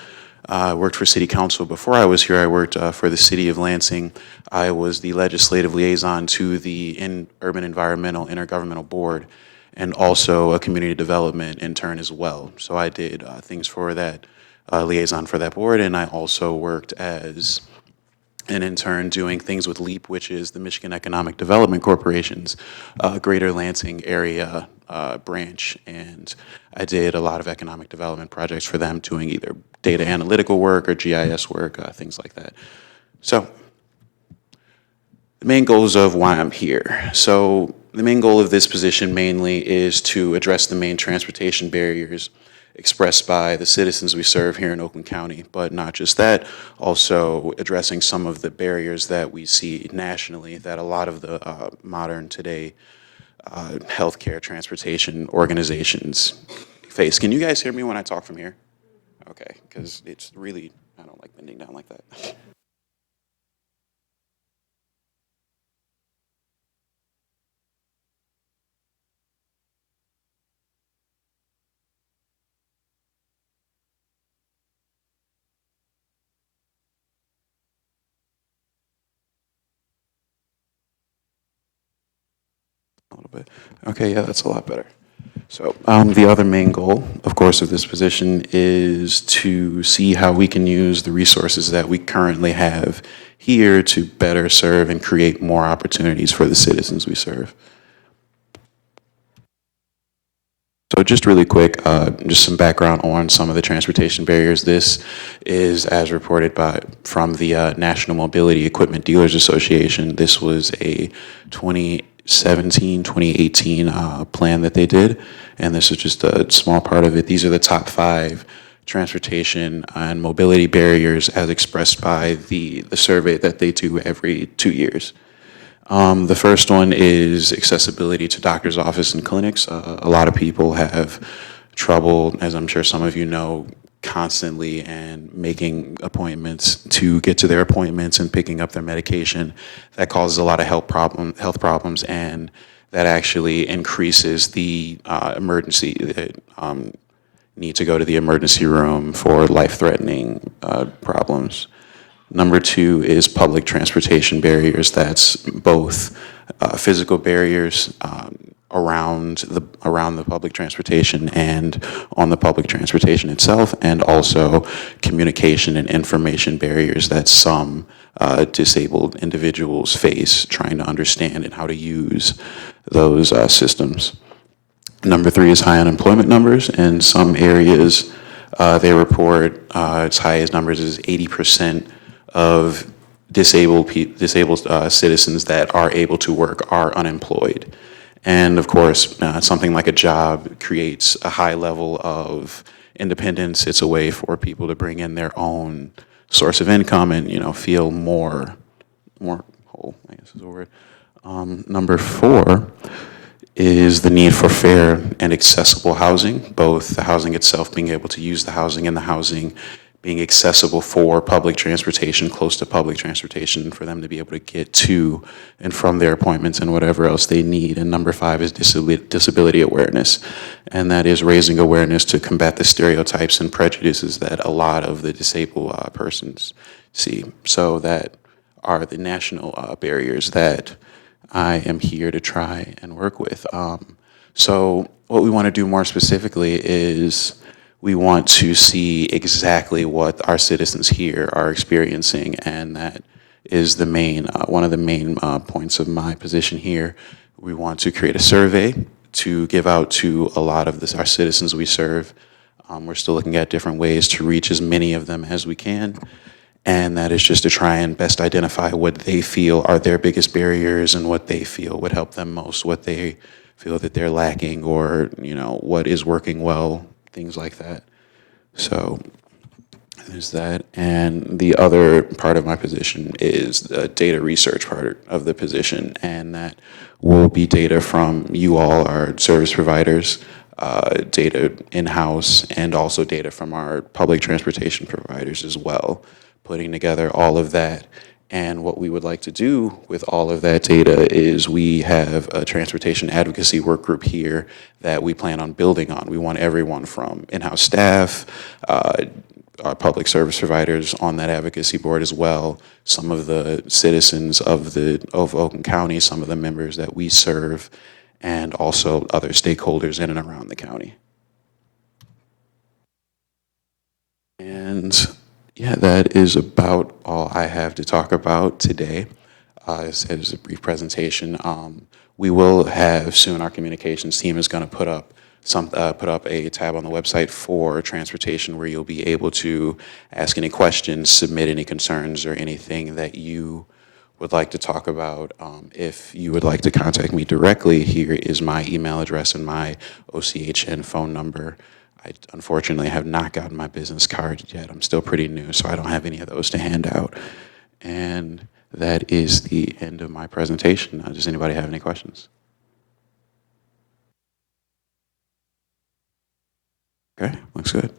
I worked for city council. Before I was here, I worked for the city of Lansing. I was the legislative liaison to the Urban Environmental Intergovernmental Board and also a community development intern as well. So I did things for that liaison for that board, and I also worked as and in turn doing things with LEAP, which is the Michigan Economic Development Corporation's Greater Lansing area branch. And I did a lot of economic development projects for them, doing either data analytical work or GIS work, things like that. So the main goals of why I'm here. So the main goal of this position mainly is to address the main transportation barriers expressed by the citizens we serve here in Oakland County, but not just that, also addressing some of the barriers that we see nationally that a lot of the modern today healthcare transportation organizations face. Can you guys hear me when I talk from here? Okay, because it's really, I don't like bending down like that. A little bit. Okay, yeah, that's a lot better. So the other main goal, of course, of this position is to see how we can use the resources that we currently have here to better serve and create more opportunities for the citizens we serve. So just really quick, just some background on some of the transportation barriers. This is as reported from the National Mobility Equipment Dealers Association. This was a 2017, 2018 plan that they did, and this is just a small part of it. These are the top 5 transportation and mobility barriers as expressed by the survey that they do every 2 years. The first one is accessibility to doctor's office and clinics. A lot of people have trouble, as I'm sure some of you know, constantly and making appointments to get to their appointments and picking up their medication. That causes a lot of health problems, and that actually increases the need to go to the emergency room for life-threatening problems. Number 2 is public transportation barriers. That's both physical barriers around the public transportation and on the public transportation itself, and also communication and information barriers that some disabled individuals face trying to understand and how to use those systems. Number 3 is high unemployment numbers. In some areas, they report as high as numbers as 80% of disabled citizens that are able to work are unemployed. And of course, something like a job creates a high level of independence. It's a way for people to bring in their own source of income and, feel more whole, I guess is the word. Number 4 is the need for fair and accessible housing, both the housing itself, being able to use the housing, and the housing being accessible for public transportation, close to public transportation, for them to be able to get to and from their appointments and whatever else they need. And number 5 is disability awareness, and that is raising awareness to combat the stereotypes and prejudices that a lot of the disabled persons see. So that are the national barriers that I am here to try and work with. So what we want to do more specifically is we want to see exactly what our citizens here are experiencing, and that is the main, one of the main points of my position here. We want to create a survey to give out to a lot of our citizens we serve. We're still looking at different ways to reach as many of them as we can, and that is just to try and best identify what they feel are their biggest barriers and what they feel would help them most, what they feel that they're lacking, or what is working well, things like that. So there's that. And the other part of my position is the data research part of the position, and that will be data from you all, our service providers, data in-house, and also data from our public transportation providers as well, putting together all of that. And what we would like to do with all of that data is we have a transportation advocacy work group here that we plan on building on. We want everyone from in-house staff, our public service providers on that advocacy board as well, some of the citizens of Oakland County, some of the members that we serve, and also other stakeholders in and around the county. And Yeah, that is about all I have to talk about today. As a brief presentation, we will have soon, our communications team is going to put up a tab on the website for transportation where you'll be able to ask any questions, submit any concerns, or anything that you would like to talk about. If you would like to contact me directly, here is my email address and my OCHN phone number. I unfortunately have not gotten my business card yet. I'm still pretty new, so I don't have any of those to hand out. And that is the end of my presentation. Does anybody have any questions? Okay, looks good.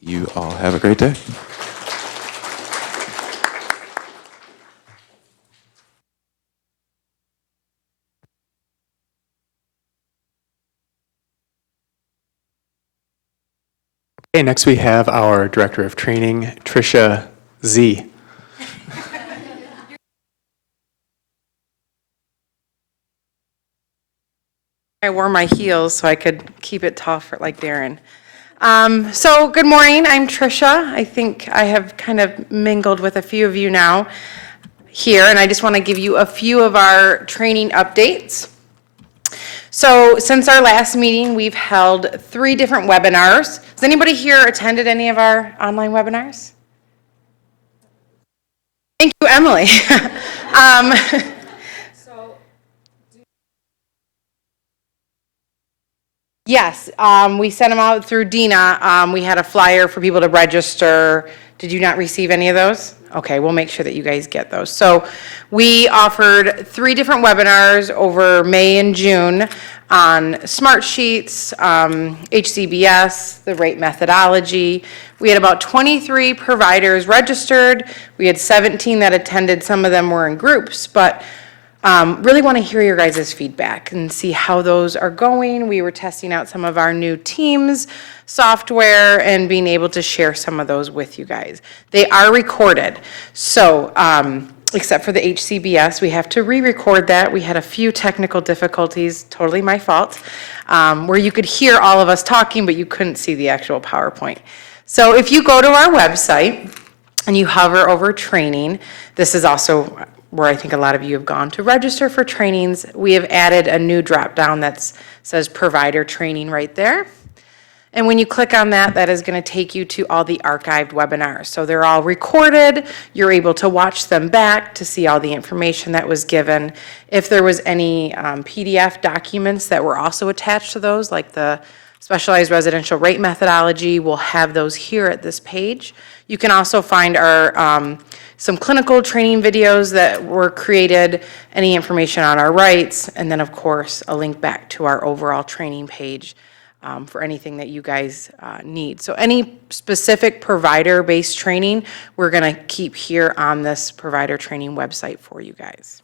You all have a great day. Okay, next we have our Director of Training, Tricia Z. I wore my heels so I could keep it tall for like Darren. So good morning, I'm Tricia. I think I have kind of mingled with a few of you now here, and I just want to give you a few of our training updates. So since our last meeting, we've held 3 different webinars. Has anybody here attended any of our online webinars? Thank you, Emily. Yes, we sent them out through Dina. We had a flyer for people to register. Did you not receive any of those? Okay, we'll make sure that you guys get those. So we offered 3 different webinars over May and June on Smart Sheets, HCBS, the rate methodology. We had about 23 providers registered. We had 17 that attended. Some of them were in groups, but really want to hear your guys' feedback and see how those are going. We were testing out some of our new Teams software and being able to share some of those with you guys. They are recorded, so except for the HCBS, we have to re-record that. We had a few technical difficulties, totally my fault, where you could hear all of us talking, but you couldn't see the actual PowerPoint. So if you go to our website and you hover over training, this is also where I think a lot of you have gone to register for trainings. We have added a new drop-down that says provider training right there. And when you click on that, that is going to take you to all the archived webinars. So they're all recorded. You're able to watch them back to see all the information that was given. If there was any PDF documents that were also attached to those, like the specialized residential rate methodology, we'll have those here at this page. You can also find our some clinical training videos that were created, any information on our rights, and then of course a link back to our overall training page for anything that you guys need. So any specific provider-based training, we're gonna keep here on this provider training website for you guys.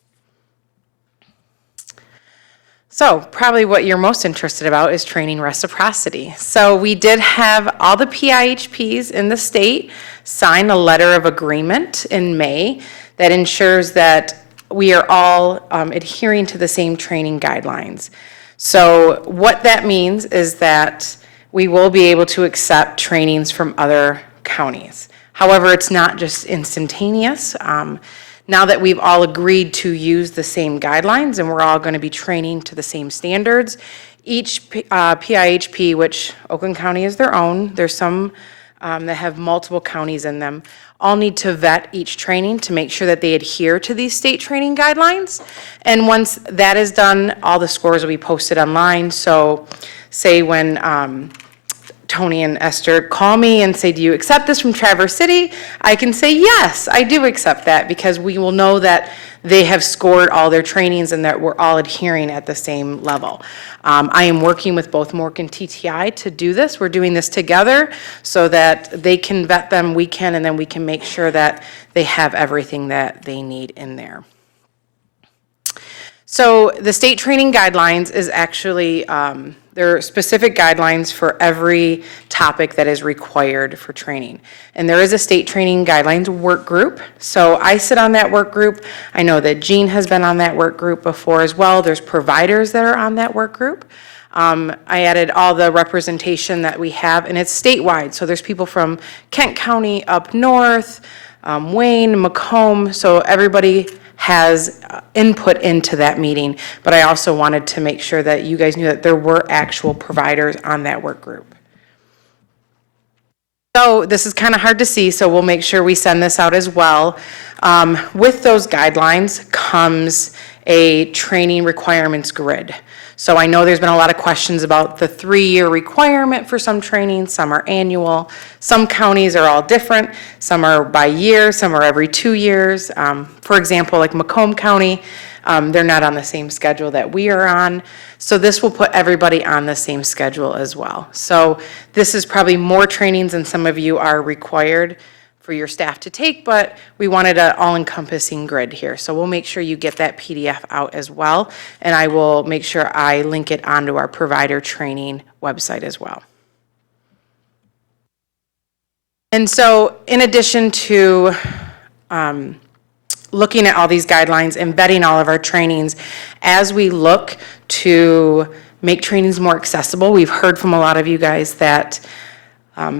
So probably what you're most interested about is training reciprocity. So we did have all the PIHPs in the state sign a letter of agreement in May that ensures that we are all adhering to the same training guidelines. So what that means is that we will be able to accept trainings from other counties. However, it's not just instantaneous. Now that we've all agreed to use the same guidelines and we're all going to be training to the same standards, each PIHP, which Oakland County is their own, there's some that have multiple counties in them, all need to vet each training to make sure that they adhere to these state training guidelines. And once that is done, all the scores will be posted online. So say when Tony and Esther call me and say, do you accept this from Traverse City? I can say, yes, I do accept that, because we will know that they have scored all their trainings and that we're all adhering at the same level. I am working with both Mork and TTI to do this. We're doing this together so that they can vet them, we can, and then we can make sure that they have everything that they need in there. So the state training guidelines is actually, there are specific guidelines for every topic that is required for training. And there is a state training guidelines work group. So I sit on that work group. I know that Jean has been on that work group before as well. There's providers that are on that work group. I added all the representation that we have, and it's statewide. So there's people from Kent County up north, Wayne, Macomb, so everybody has input into that meeting. But I also wanted to make sure that you guys knew that there were actual providers on that work group. So this is kind of hard to see, so we'll make sure we send this out as well. With those guidelines comes a training requirements grid. So I know there's been a lot of questions about the 3-year requirement for some training, some are annual. Some counties are all different, some are by year, some are every 2 years. For example, like Macomb County, they're not on the same schedule that we are on. So this will put everybody on the same schedule as well. So this is probably more trainings than some of you are required for your staff to take, but we wanted an all-encompassing grid here. So we'll make sure you get that PDF out as well, and I will make sure I link it onto our provider training website as well. And so in addition to looking at all these guidelines, embedding all of our trainings, as we look to make trainings more accessible, we've heard from a lot of you guys that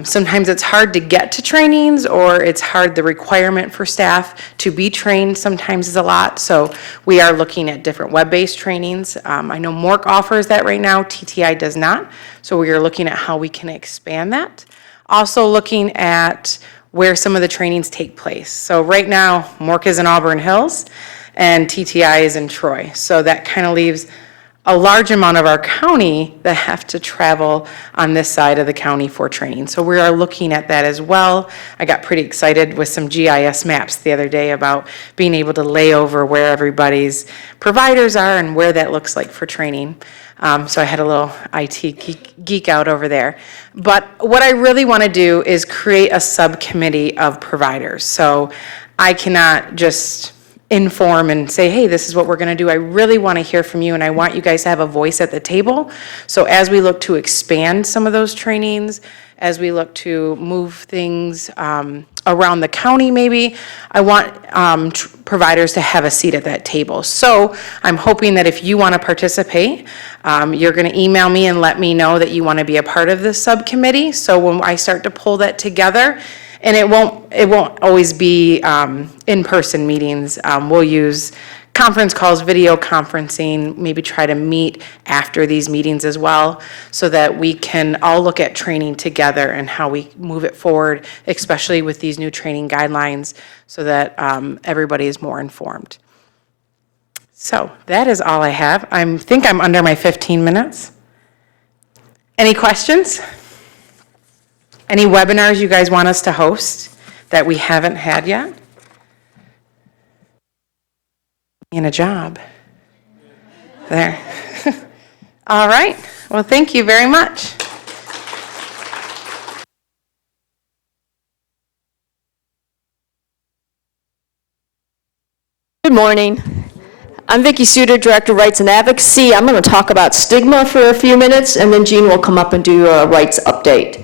sometimes it's hard to get to trainings, or it's hard, the requirement for staff to be trained sometimes is a lot. So we are looking at different web-based trainings. I know MORC offers that right now, TTI does not. So we are looking at how we can expand that. Also looking at where some of the trainings take place. So right now, MORC is in Auburn Hills and TTI is in Troy. So that kind of leaves a large amount of our county that have to travel on this side of the county for training. So we are looking at that as well. I got pretty excited with some GIS maps the other day about being able to lay over where everybody's providers are and where that looks like for training. So I had a little IT geek out over there. But what I really want to do is create a subcommittee of providers. So I cannot just inform and say, hey, this is what we're going to do. I really want to hear from you, and I want you guys to have a voice at the table. So as we look to expand some of those trainings, as we look to move things around the county maybe, I want providers to have a seat at that table. So I'm hoping that if you want to participate, you're going to email me and let me know that you want to be a part of this subcommittee. So when I start to pull that together, and it won't always be in-person meetings. We'll use conference calls, video conferencing, maybe try to meet after these meetings as well, so that we can all look at training together and how we move it forward, especially with these new training guidelines, so that everybody is more informed. So that is all I have. I think I'm under my 15 minutes. Any questions? Any webinars you guys want us to host that we haven't had yet? In a job. There. All right. Well, thank you very much. Good morning. I'm Vicki Suter, Director of Rights and Advocacy. I'm going to talk about stigma for a few minutes, and then Jean will come up and do a rights update.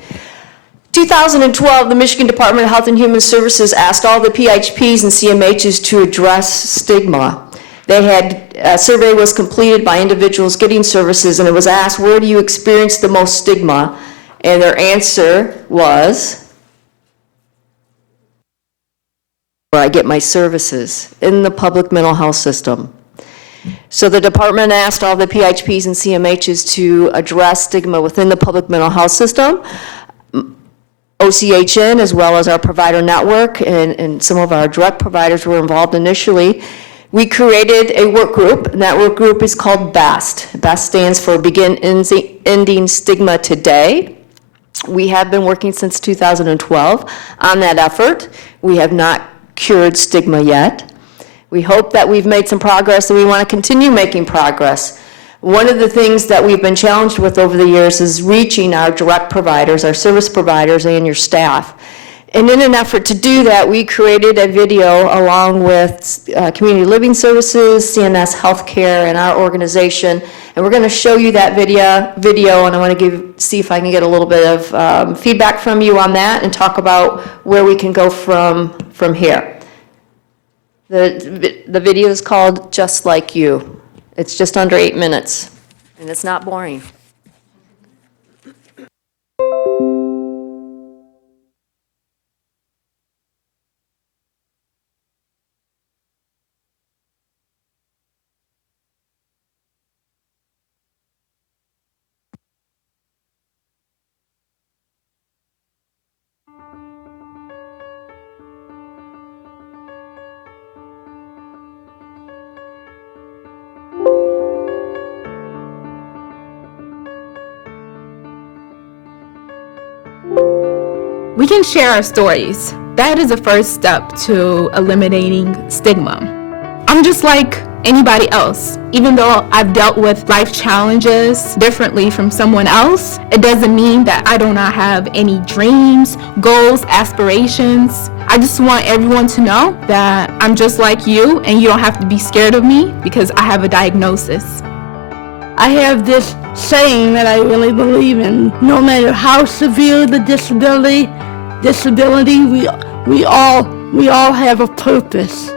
2012, the Michigan Department of Health and Human Services asked all the PHPs and CMHs to address stigma. A survey was completed by individuals getting services, and it was asked, where do you experience the most stigma? And their answer was, where I get my services, in the public mental health system. So the department asked all the PHPs and CMHs to address stigma within the public mental health system. OCHN, as well as our provider network, and some of our direct providers were involved initially. We created a work group, and that work group is called BEST. BEST stands for Begin Ending Stigma Today. We have been working since 2012 on that effort. We have not cured stigma yet. We hope that we've made some progress, and we want to continue making progress. One of the things that we've been challenged with over the years is reaching our direct providers, our service providers, and your staff. And in an effort to do that, we created a video along with Community Living Services, CNS Healthcare, and our organization. And we're going to show you that video, and I want to see if I can get a little bit of feedback from you on that and talk about where we can go from here. The video is called Just Like You. It's just under 8 minutes, and it's not boring. we can share our stories. That is the first step to eliminating stigma. I'm just like anybody else. Even though I've dealt with life challenges differently from someone else, it doesn't mean that I do not have any dreams, goals, aspirations. I just want everyone to know that I'm just like you and you don't have to be scared of me because I have a diagnosis. I have this saying that I really believe in. No matter how severe the disability, we all have a purpose.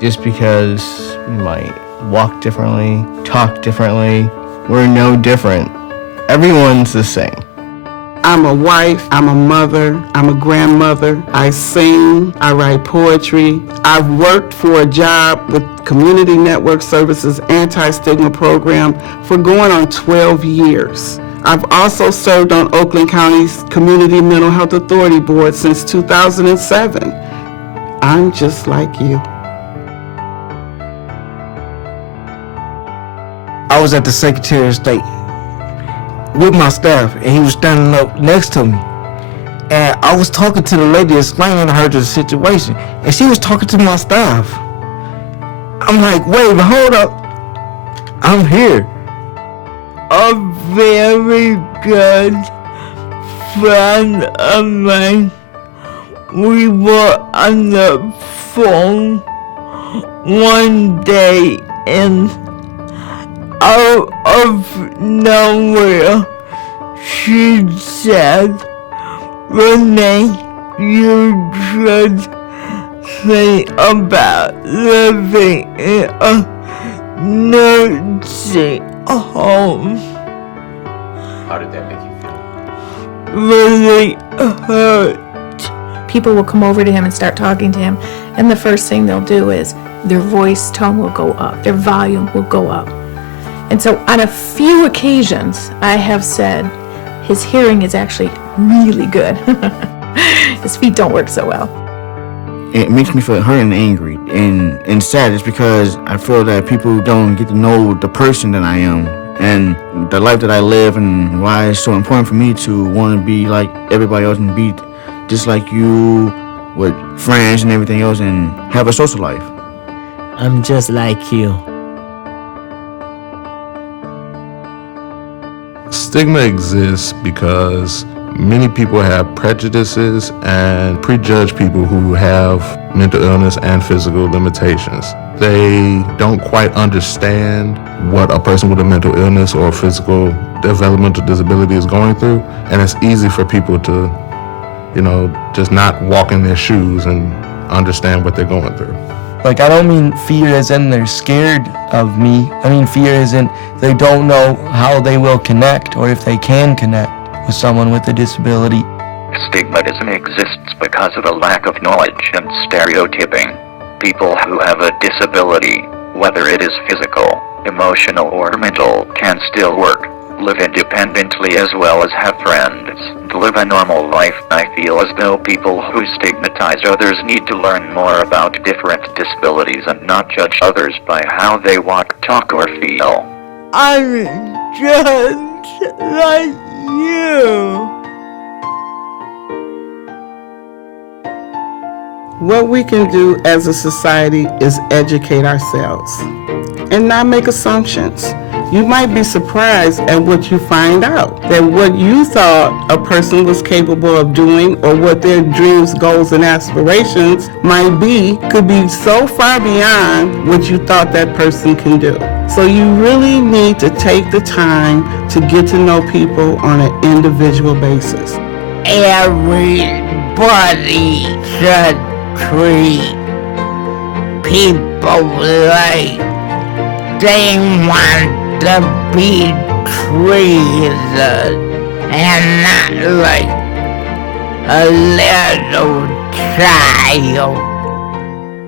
Just because we might walk differently, talk differently, we're no different. Everyone's the same. I'm a wife, I'm a mother, I'm a grandmother, I sing, I write poetry. I've worked for a job with Community Network Services Anti-Stigma Program for going on 12 years. I've also served on Oakland County's Community Mental Health Authority Board since 2007. I'm just like you. I was at the Secretary of State with my staff, and he was standing up next to me. And I was talking to the lady, explaining to her the situation, and she was talking to my staff. I'm like, wait, but hold up. I'm here. A very good friend of mine, we were on the phone one day, and out of nowhere, she said, Renee, you should think about living in a nursing home. How did that make you feel? Really hurt. People will come over to him and start talking to him, and the first thing they'll do is their voice tone will go up, their volume will go up. And so on a few occasions, I have said his hearing is actually really good. His feet don't work so well. It makes me feel hurt and angry and sad just because I feel that people don't get to know the person that I am and the life that I live and why it's so important for me to want to be like everybody else and be just like you with friends and everything else and have a social life. I'm just like you. Stigma exists because many people have prejudices and prejudge people who have mental illness and physical limitations. They don't quite understand what a person with a mental illness or physical developmental disability is going through, and it's easy for people to, just not walk in their shoes and understand what they're going through. Like, I don't mean fear as in they're scared of me. I mean fear as in they don't know how they will connect or if they can connect with someone with a disability. Stigmatism exists because of a lack of knowledge and stereotyping. People who have a disability, whether it is physical, emotional, or mental, can still work, live independently as well as have friends, live a normal life. I feel as though people who stigmatize others need to learn more about different disabilities and not judge others by how they walk, talk, or feel. I'm just like you. What we can do as a society is educate ourselves and not make assumptions. You might be surprised at what you find out, that what you thought a person was capable of doing or what their dreams, goals, and aspirations might be could be so far beyond what you thought that person can do. So you really need to take the time to get to know people on an individual basis. Everybody should treat people like they want to be treated and not like a little child.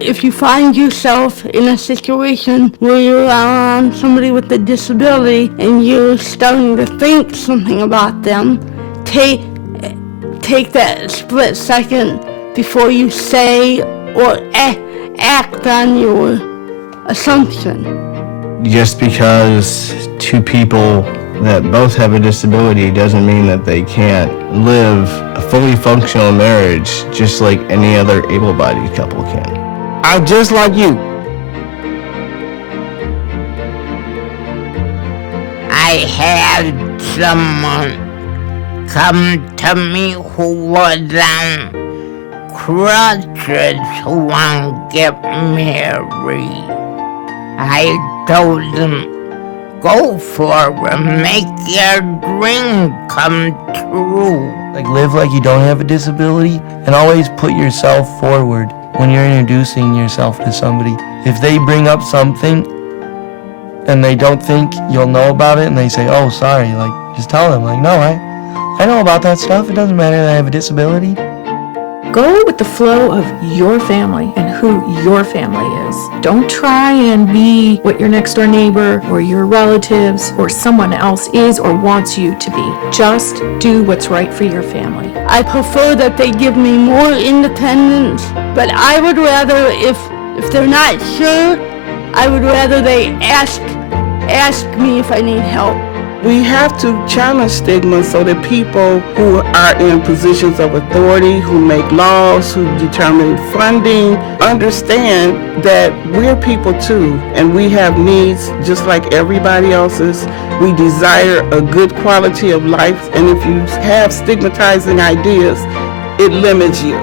If you find yourself in a situation where you're around somebody with a disability and you're starting to think something about them, take that split second before you say or act on your assumption. Just because two people that both have a disability doesn't mean that they can't live a fully functional marriage just like any other able-bodied couple can. I'm just like you. I had someone come to me who was on crutches who want to get married. I told him, go for it, make your dream come true. Like, live like you don't have a disability and always put yourself forward when you're introducing yourself to somebody. If they bring up something and they don't think you'll know about it and they say, oh, sorry, like, just tell them, like, no, I know about that stuff. It doesn't matter that I have a disability. Go with the flow of your family and who your family is. Don't try and be what your next door neighbor or your relatives or someone else is or wants you to be. Just do what's right for your family. I prefer that they give me more independence, but I would rather, if they're not sure, I would rather they ask me if I need help. We have to challenge stigma so that people who are in positions of authority, who make laws, who determine funding, understand that we're people too, and we have needs just like everybody else's. We desire a good quality of life, and if you have stigmatizing ideas, it limits you.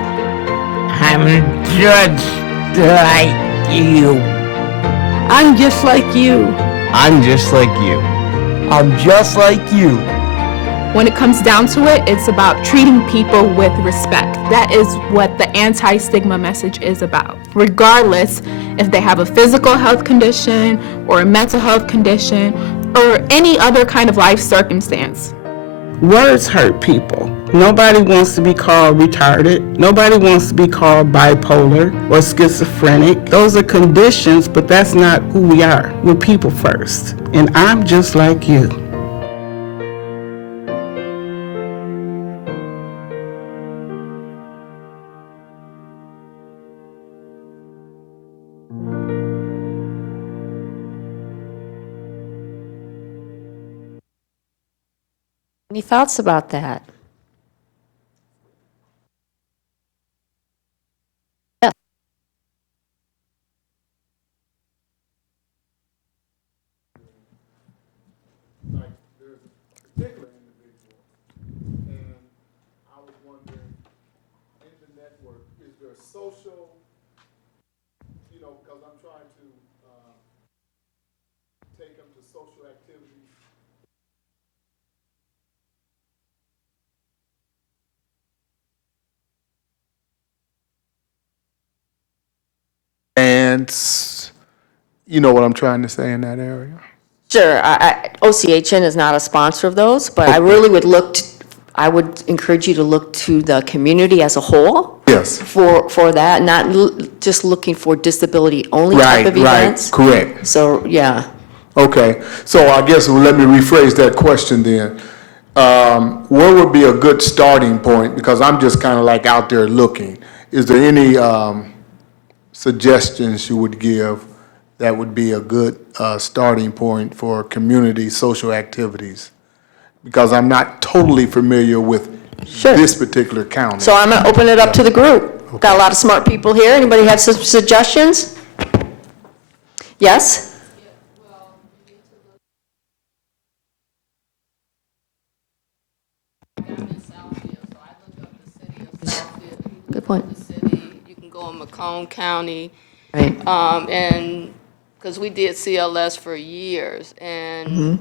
I'm just like you. I'm just like you. I'm just like you. I'm just like you. When it comes down to it, it's about treating people with respect. That is what the anti-stigma message is about. Regardless if they have a physical health condition or a mental health condition or any other kind of life circumstance. Words hurt people. Nobody wants to be called retarded. Nobody wants to be called bipolar or schizophrenic. Those are conditions, but that's not who we are. We're people first. And I'm just like you. Any thoughts about that? Yeah. Social, because I'm trying to take them to social activities. And you know what I'm trying to say in that area? Sure. OCHN is not a sponsor of those, but I really would I would encourage you to look to the community as a whole. Yes. For that, not just looking for disability-only type of events. Right, correct. So, yeah. Okay, so I guess let me rephrase that question then. Where would be a good starting point? Because I'm just kind of like out there looking. Is there any suggestions you would give that would be a good starting point for community social activities? Because I'm not totally familiar with this particular county. So I'm going to open it up to the group. Okay. Got a lot of smart people here. Anybody have some suggestions? Yes? Good point. You can go in Macomb County. Right. And, because we did CLS for years, and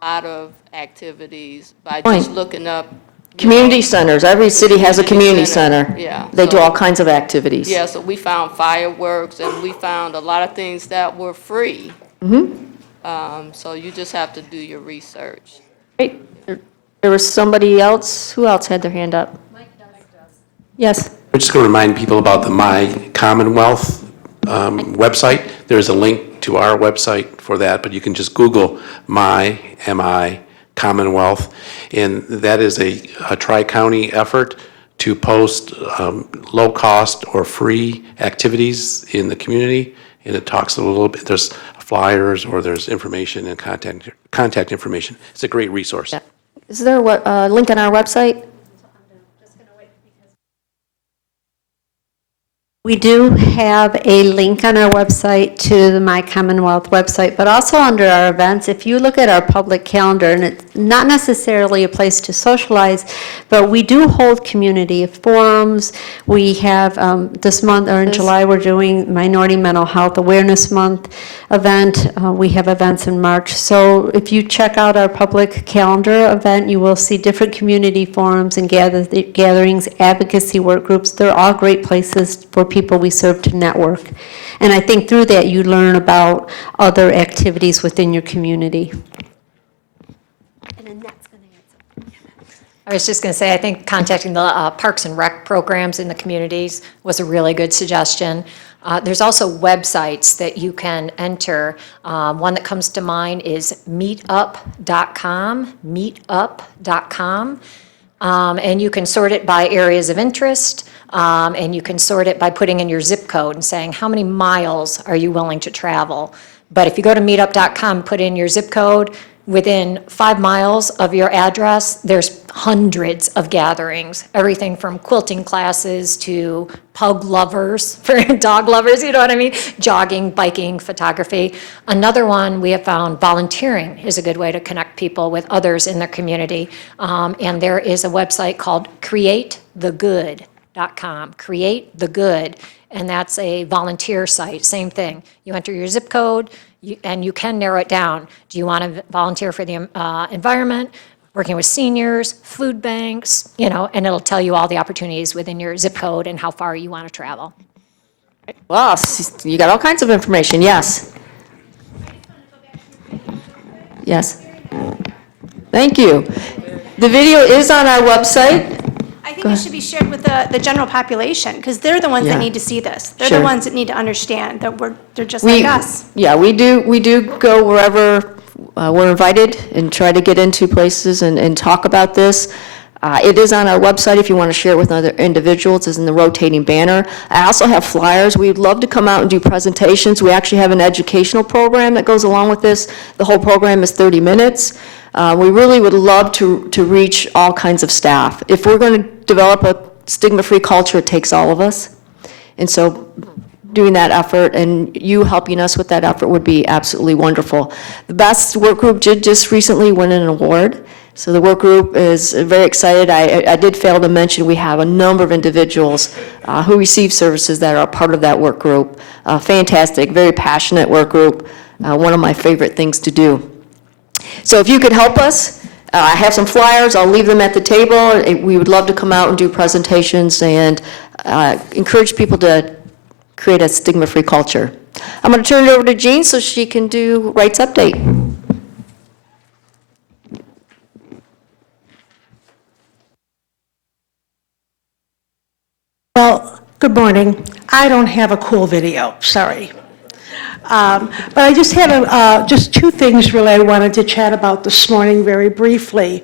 a lot of activities by just looking up. Community centers. Every city has a community center. Yeah. They do all kinds of activities. Yeah, so we found fireworks, and we found a lot of things that were free. So you just have to do your research. Great. There was somebody else. Who else had their hand up? Yes. We're just going to remind people about the My Commonwealth website. There's a link to our website for that, but you can just Google My, M-I, Commonwealth, and that is a tri-county effort to post low-cost or free activities in the community, and it talks a little bit, there's flyers or there's information and contact information. It's a great resource. Yeah. Is there a link on our website? We do have a link on our website to the My Commonwealth website, but also under our events, if you look at our public calendar, and it's not necessarily a place to socialize, but we do hold community forums. We have this month, or in July, we're doing Minority Mental Health Awareness Month event. We have events in March. So if you check out our public calendar event, you will see different community forums and gatherings, advocacy work groups. They're all great places for people we serve to network. And I think through that you learn about other activities within your community. I was just going to say, I think contacting the Parks and Rec programs in the communities was a really good suggestion. There's also websites that you can enter. One that comes to mind is meetup.com, meetup.com. And you can sort it by areas of interest, and you can sort it by putting in your zip code and saying, how many miles are you willing to travel? But if you go to meetup.com, put in your zip code, within 5 miles of your address, there's hundreds of gatherings, everything from quilting classes to pug lovers, for dog lovers, you know what I mean? Jogging, biking, photography. Another one we have found, volunteering is a good way to connect people with others in their community. And there is a website called createthegood.com, Create the Good, and that's a volunteer site, same thing. You enter your zip code, and you can narrow it down. Do you want to volunteer for the environment, working with seniors, food banks, you know, and it'll tell you all the opportunities within your zip code and how far you want to travel. Wow, you got all kinds of information, yes. Yes. Thank you. The video is on our website. I think it should be shared with the general population, because they're the ones Yeah. that need to see this. They're Sure. the ones that need to understand that they're just like us. Yeah, we do go wherever we're invited and try to get into places and talk about this. It is on our website if you want to share it with other individuals. It's in the rotating banner. I also have flyers. We'd love to come out and do presentations. We actually have an educational program that goes along with this. The whole program is 30 minutes. We really would love to reach all kinds of staff. If we're going to develop a stigma-free culture, it takes all of us. And so doing that effort and you helping us with that effort would be absolutely wonderful. The BEST work group did just recently win an award. So the work group is very excited. I did fail to mention we have a number of individuals who receive services that are a part of that work group. Fantastic, very passionate work group. One of my favorite things to do. So if you could help us, I have some flyers, I'll leave them at the table. We would love to come out and do presentations and encourage people to create a stigma-free culture. I'm going to turn it over to Jean so she can do Rights Update. Well, good morning. I don't have a cool video, sorry. But I just had just two things really I wanted to chat about this morning very briefly.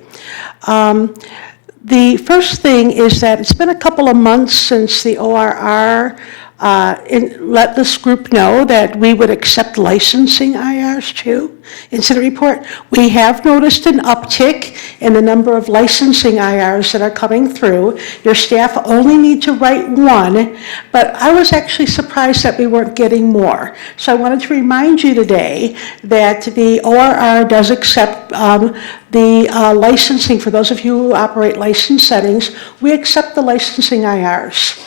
The first thing is that it's been a couple of months since the ORR let this group know that we would accept licensing IRs too, incident report. We have noticed an uptick in the number of licensing IRs that are coming through. Your staff only need to write one, but I was actually surprised that we weren't getting more. So I wanted to remind you today that the ORR does accept the licensing. For those of you who operate licensed settings, we accept the licensing IRs.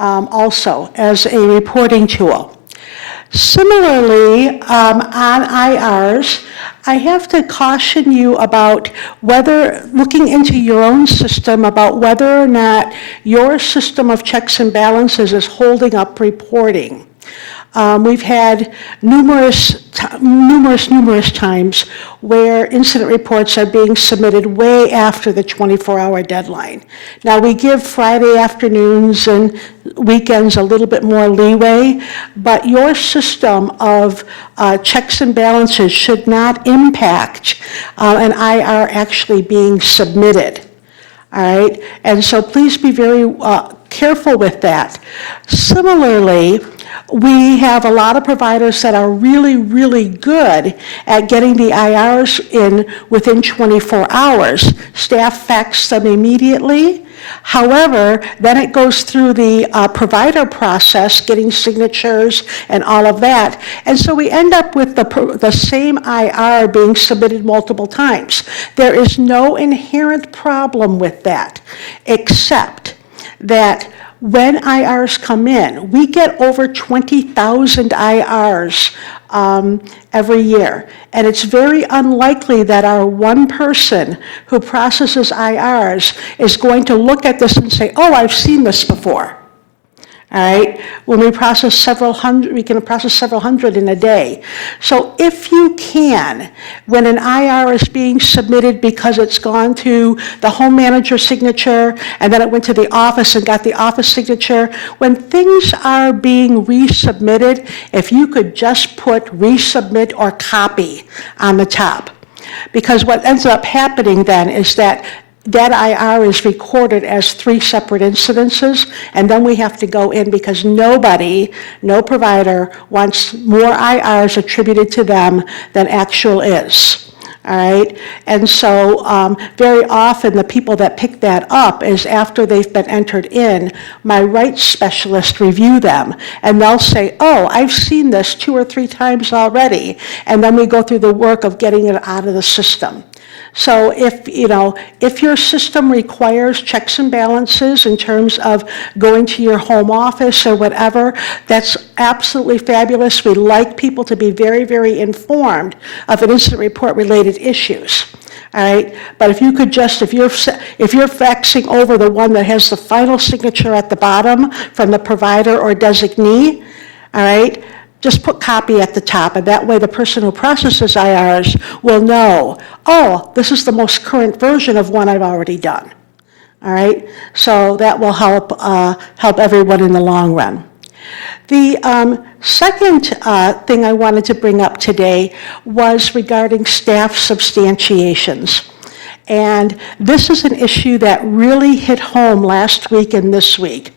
Also as a reporting tool. Similarly, on IRs, I have to caution you about looking into your own system about whether or not your system of checks and balances is holding up reporting. We've had numerous times where incident reports are being submitted way after the 24-hour deadline. Now, we give Friday afternoons and weekends a little bit more leeway, but your system of checks and balances should not impact an IR actually being submitted. All right, and so please be very careful with that. Similarly, We have a lot of providers that are really, really good at getting the IRs in within 24 hours. Staff fax them immediately. However, then it goes through the provider process, getting signatures and all of that. And so we end up with the same IR being submitted multiple times. There is no inherent problem with that, except that when IRs come in, we get over 20,000 IRs every year. And it's very unlikely that our one person who processes IRs is going to look at this and say, oh, I've seen this before. All right, when we process several hundred, we can process several hundred in a day. So if you can, when an IR is being submitted because it's gone to the home manager signature and then it went to the office and got the office signature, when things are being resubmitted, if you could just put resubmit or copy on the top. Because what ends up happening then is that IR is recorded as 3 separate incidences, and then we have to go in because no provider wants more IRs attributed to them than actual is. All right, and so very often the people that pick that up is after they've been entered in, my rights specialist review them, and they'll say, oh, I've seen this 2 or 3 times already, and then we go through the work of getting it out of the system. So if your system requires checks and balances in terms of going to your home office or whatever, that's absolutely fabulous. We like people to be very, very informed of an incident report related issues. All right, but if you could just, if you're faxing over the one that has the final signature at the bottom from the provider or designee, all right, just put copy at the top, and that way the person who processes IRs will know, oh, this is the most current version of one I've already done. All right, so that will help everyone in the long run. The second thing I wanted to bring up today was regarding staff substantiations. And this is an issue that really hit home last week and this week.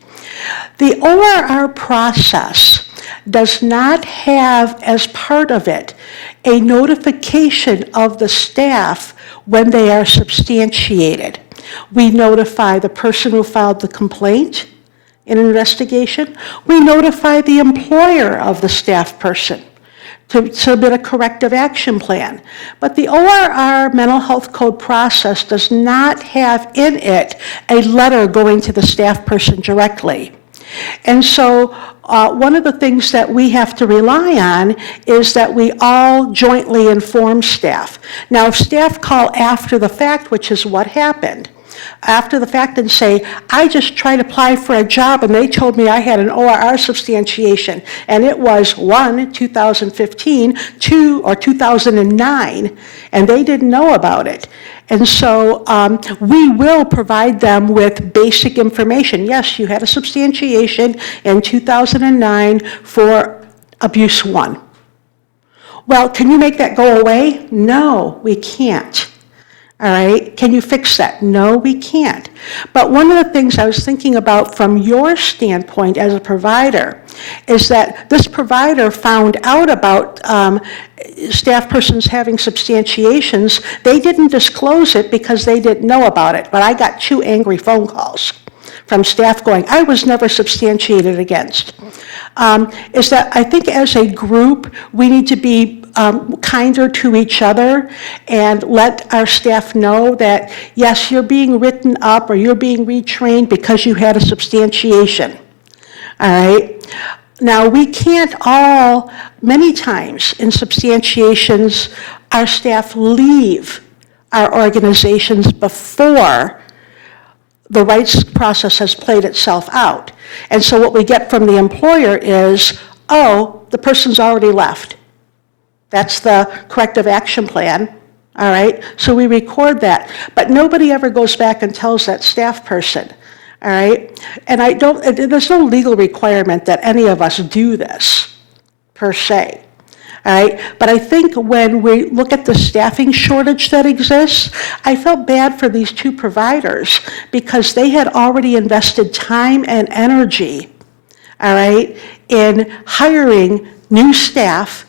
The ORR process does not have as part of it a notification of the staff when they are substantiated. We notify the person who filed the complaint in an investigation. We notify the employer of the staff person to submit a corrective action plan. But the ORR mental health code process does not have in it a letter going to the staff person directly. And so one of the things that we have to rely on is that we all jointly inform staff. Now, if staff call after the fact, which is what happened, after the fact and say, I just tried to apply for a job and they told me I had an ORR substantiation, and it was 2015, 2009, and they didn't know about it. And so we will provide them with basic information. Yes, you had a substantiation in 2009 for abuse 1. Well, can you make that go away? No, we can't. All right, can you fix that? No, we can't. But one of the things I was thinking about from your standpoint as a provider is that this provider found out about staff persons having substantiations. They didn't disclose it because they didn't know about it, but I got 2 angry phone calls from staff going, I was never substantiated against. Is that I think as a group, we need to be kinder to each other and let our staff know that, yes, you're being written up or you're being retrained because you had a substantiation. All right? Now, we can't all, many times in substantiations, our staff leave our organizations before the rights process has played itself out. And so what we get from the employer is, oh, the person's already left. That's the corrective action plan, all right? So we record that. But nobody ever goes back and tells that staff person, all right? And there's no legal requirement that any of us do this, per se. All right, but I think when we look at the staffing shortage that exists, I felt bad for these 2 providers because they had already invested time and energy, all right, in hiring new staff.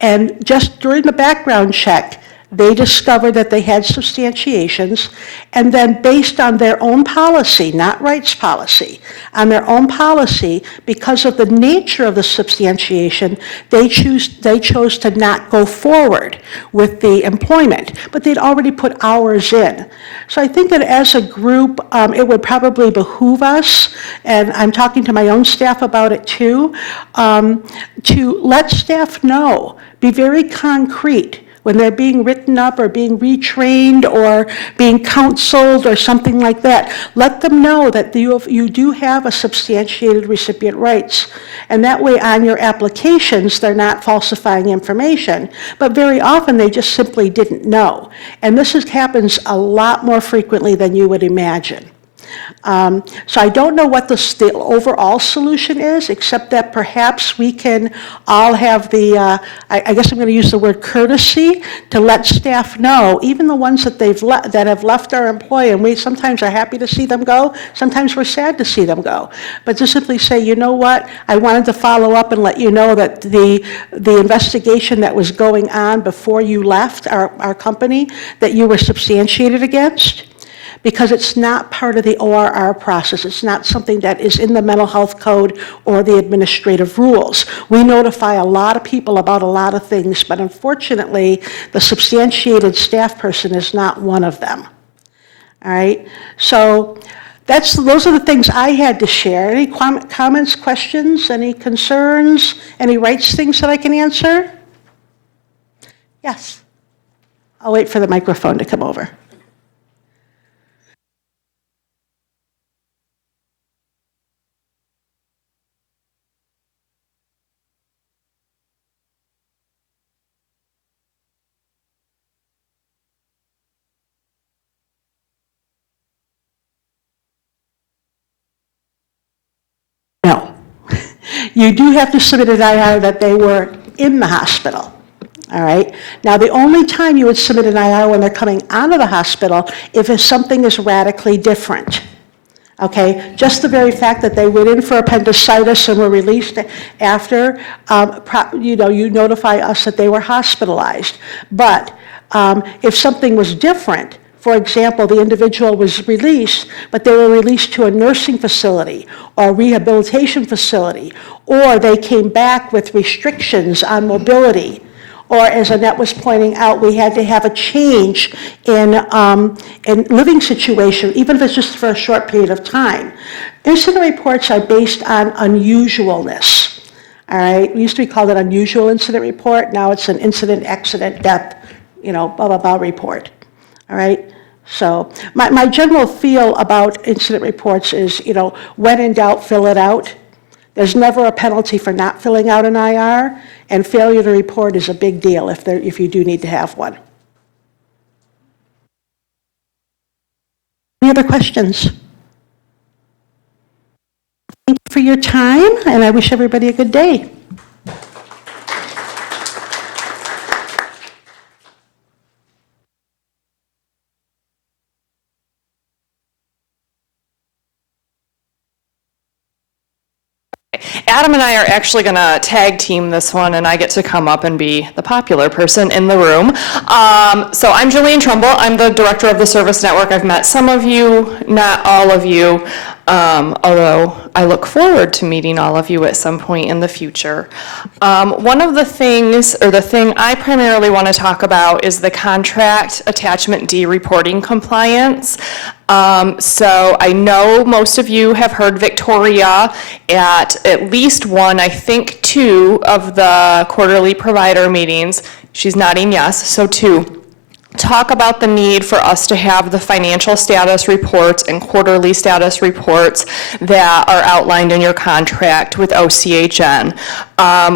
And just during the background check, they discovered that they had substantiations, and then based on their own policy, not Wright's policy, on their own policy, because of the nature of the substantiation, they chose to not go forward with the employment, but they'd already put hours in. So I think that as a group, it would probably behoove us, and I'm talking to my own staff about it too, to let staff know, be very concrete, when they're being written up or being retrained or being counseled or something like that. Let them know that you do have a substantiated recipient rights. And that way on your applications, they're not falsifying information. But very often they just simply didn't know. And this happens a lot more frequently than you would imagine. So I don't know what the overall solution is, except that perhaps we can all have the, I guess I'm going to use the word courtesy, to let staff know, even the ones that that have left our employ, and we sometimes are happy to see them go, sometimes we're sad to see them go. But to simply say, you know what, I wanted to follow up and let you know that the investigation that was going on before you left our company, that you were substantiated against, because it's not part of the ORR process. It's not something that is in the mental health code or the administrative rules. We notify a lot of people about a lot of things, but unfortunately, the substantiated staff person is not one of them. All right? So those are the things I had to share. Any comments, questions, any concerns, any rights things that I can answer? Yes. I'll wait for the microphone to come over. No. You do have to submit an IR that they were in the hospital. All right? Now, the only time you would submit an IR when they're coming out of the hospital if something is radically different. Okay? Just the very fact that they went in for appendicitis and were released after, you notify us that they were hospitalized. But if something was different, for example, the individual was released, but they were released to a nursing facility or a rehabilitation facility, or they came back with restrictions on mobility, or as Annette was pointing out, we had to have a change in living situation, even if it's just for a short period of time. Incident reports are based on unusualness. All right, we used to be called an unusual incident report. Now it's an incident, accident, death, blah, blah, blah report. All right. So my general feel about incident reports is, when in doubt, fill it out. There's never a penalty for not filling out an IR, and failure to report is a big deal if you do need to have one. Any other questions? Thank you for your time, and I wish everybody a good day. Adam and I are actually going to tag team this one, and I get to come up and be the popular person in the room. So I'm Jillian Trumbull. I'm the director of the service network. I've met some of you, not all of you, although I look forward to meeting all of you at some point in the future. One of the things, or the thing I primarily want to talk about, is the contract attachment D reporting compliance. So I know most of you have heard Victoria at least one, I think two, of the quarterly provider meetings. She's nodding yes, so two. Talk about the need for us to have the financial status reports and quarterly status reports that are outlined in your contract with OCHN.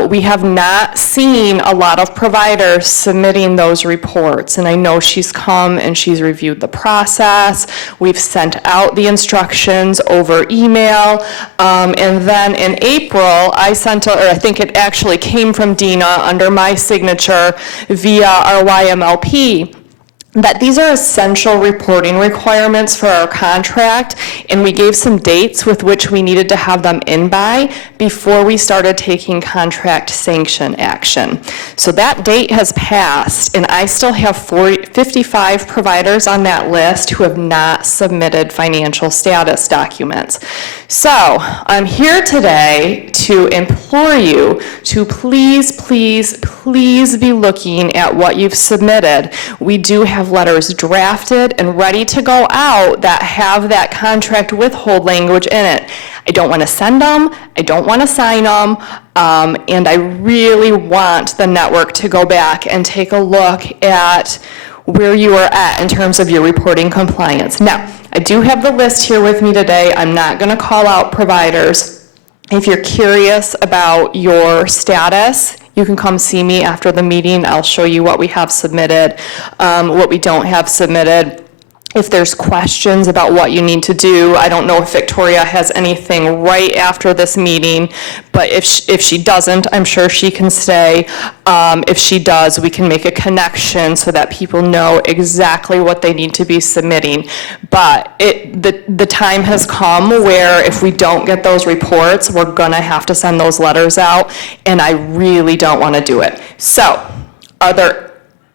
We have not seen a lot of providers submitting those reports, and I know she's come and she's reviewed the process. We've sent out the instructions over email, and then in April, I think it actually came from Dina under my signature via our YMLP. that these are essential reporting requirements for our contract, and we gave some dates with which we needed to have them in by before we started taking contract sanction action. So that date has passed, and I still have 55 providers on that list who have not submitted financial status documents. So I'm here today to implore you to please, please, please be looking at what you've submitted. We do have letters drafted and ready to go out that have that contract withhold language in it. I don't want to send them, I don't want to sign them, and I really want the network to go back and take a look at where you are at in terms of your reporting compliance. Now, I do have the list here with me today. I'm not going to call out providers. If you're curious about your status, you can come see me after the meeting. I'll show you what we have submitted, what we don't have submitted. If there's questions about what you need to do, I don't know if Victoria has anything right after this meeting, but if she doesn't, I'm sure she can stay. If she does, we can make a connection so that people know exactly what they need to be submitting. But the time has come where if we don't get those reports, we're gonna have to send those letters out, and I really don't wanna do it. So, are there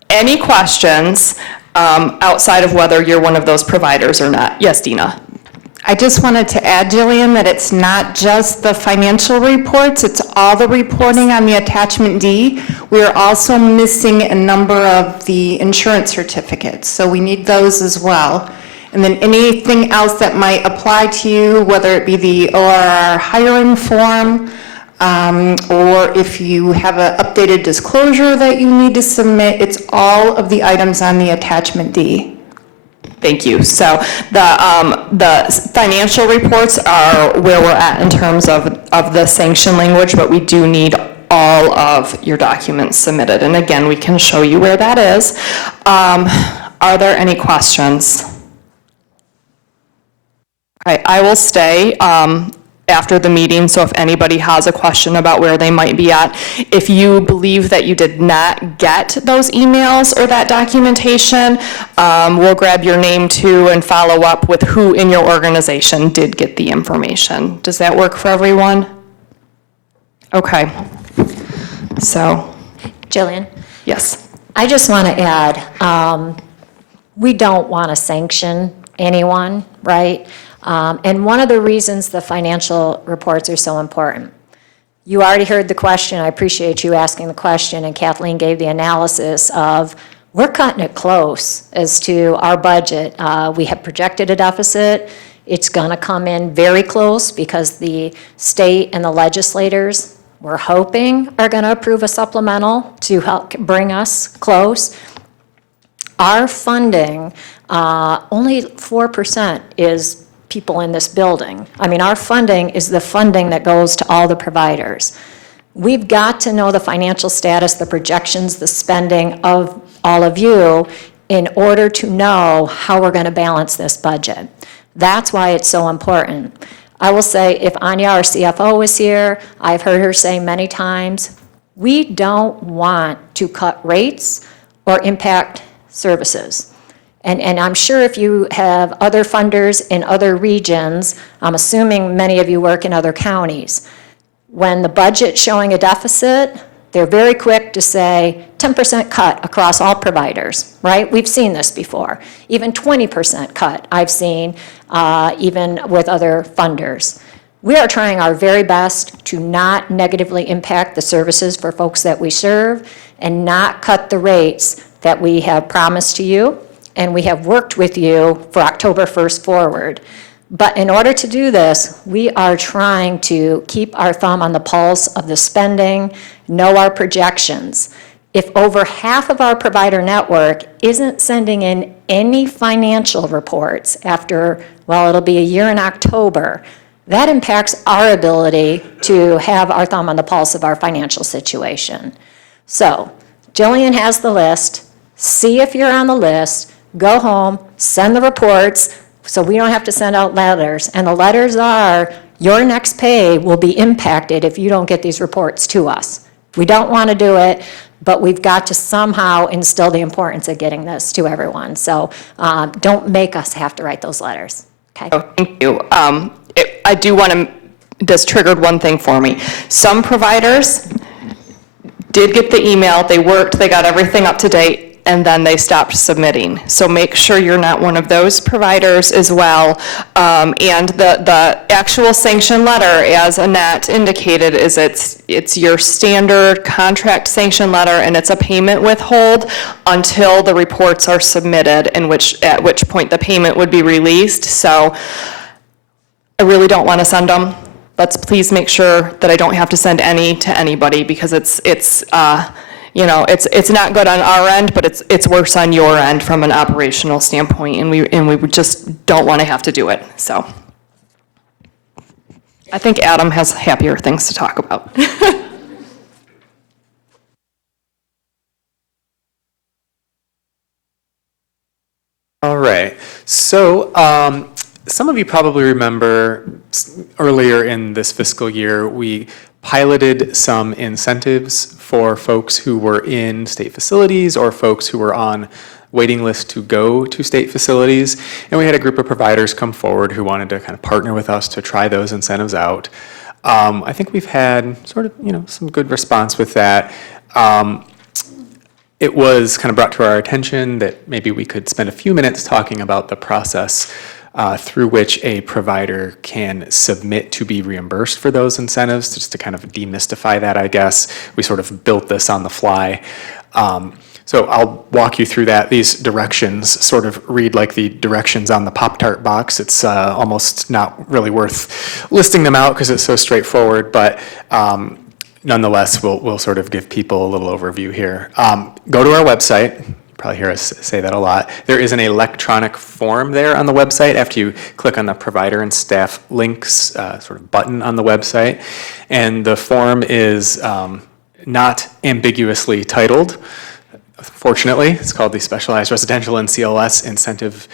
any questions outside of whether you're one of those providers or not? Yes, Dina. I just wanted to add, Jillian, that it's not just the financial reports, it's all the reporting on the attachment D. We are also missing a number of the insurance certificates, so we need those as well. And then anything else that might apply to you, whether it be the ORR hiring form, or if you have an updated disclosure that you need to submit, it's all of the items on the attachment D. Thank you. So the financial reports are where we're at in terms of the sanction language, but we do need all of your documents submitted. And again, we can show you where that is. Are there any questions? All right, I will stay after the meeting, so if anybody has a question about where they might be at, if you believe that you did not get those emails or that documentation, we'll grab your name too and follow up with who in your organization did get the information. Does that work for everyone? Okay. So. Jillian? Yes. I just want to add, we don't want to sanction anyone, right? And one of the reasons the financial reports are so important, you already heard the question, I appreciate you asking the question, and Kathleen gave the analysis of, we're cutting it close as to our budget. We have projected a deficit. It's gonna come in very close because the state and the legislators, we're hoping, are gonna approve a supplemental to help bring us close. Our funding, only 4% is people in this building. I mean, our funding is the funding that goes to all the providers. We've got to know the financial status, the projections, the spending of all of you in order to know how we're going to balance this budget. That's why it's so important. I will say, if Anya, our CFO, was here, I've heard her say many times, we don't want to cut rates or impact services. And I'm sure if you have other funders in other regions, I'm assuming many of you work in other counties, when the budget's showing a deficit, they're very quick to say 10% cut across all providers, right? We've seen this before. Even 20% cut I've seen even with other funders. We are trying our very best to not negatively impact the services for folks that we serve and not cut the rates that we have promised to you and we have worked with you for October 1st forward. But in order to do this, we are trying to keep our thumb on the pulse of the spending, know our projections. If over half of our provider network isn't sending in any financial reports after, well, it'll be a year in October, that impacts our ability to have our thumb on the pulse of our financial situation. So, Jillian has the list. See if you're on the list. Go home, send the reports, so we don't have to send out letters. And the letters are, your next pay will be impacted if you don't get these reports to us. We don't want to do it, but we've got to somehow instill the importance of getting this to everyone. So don't make us have to write those letters, okay? Oh, thank you. I do want to, this triggered one thing for me. Some providers did get the email, they worked, they got everything up to date, and then they stopped submitting. So make sure you're not one of those providers as well. And the actual sanction letter, as Annette indicated, is it's your standard contract sanction letter, and it's a payment withhold until the reports are submitted, at which point the payment would be released. So I really don't want to send them. Let's please make sure that I don't have to send any to anybody, because it's not good on our end, but it's worse on your end from an operational standpoint, and we just don't want to have to do it. So I think Adam has happier things to talk about. All right. So some of you probably remember earlier in this fiscal year, we piloted some incentives for folks who were in state facilities or folks who were on waiting list to go to state facilities. And we had a group of providers come forward who wanted to kind of partner with us to try those incentives out. I think we've had sort of, some good response with that. It was kind of brought to our attention that maybe we could spend a few minutes talking about the process through which a provider can submit to be reimbursed for those incentives, just to kind of demystify that, I guess. We sort of built this on the fly. So I'll walk you through that. These directions sort of read like the directions on the Pop-Tart box. It's almost not really worth listing them out because it's so straightforward, but nonetheless, we'll sort of give people a little overview here. Go to our website. Probably hear us say that a lot. There is an electronic form there on the website after you click on the provider and staff links sort of button on the website. And the form is not ambiguously titled. Fortunately, it's called the Specialized Residential and CLS Incentive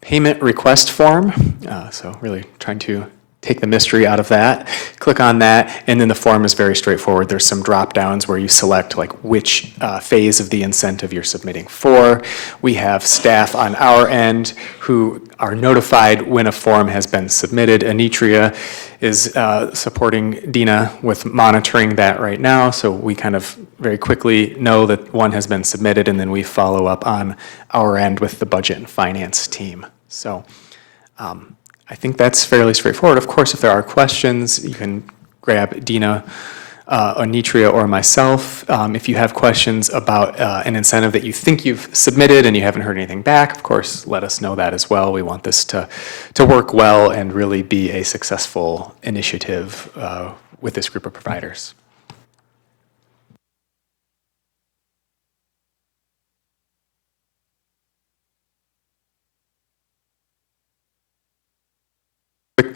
Payment Request Form. So really trying to take the mystery out of that. Click on that, and then the form is very straightforward. There's some drop downs where you select like which phase of the incentive you're submitting for. We have staff on our end who are notified when a form has been submitted. Anitria is supporting Dina with monitoring that right now, so we kind of very quickly know that one has been submitted, and then we follow up on our end with the budget and finance team. So I think that's fairly straightforward. Of course, if there are questions, you can grab Dina, Anitria, or myself. If you have questions about an incentive that you think you've submitted and you haven't heard anything back, of course, let us know that as well. We want this to work well and really be a successful initiative with this group of providers.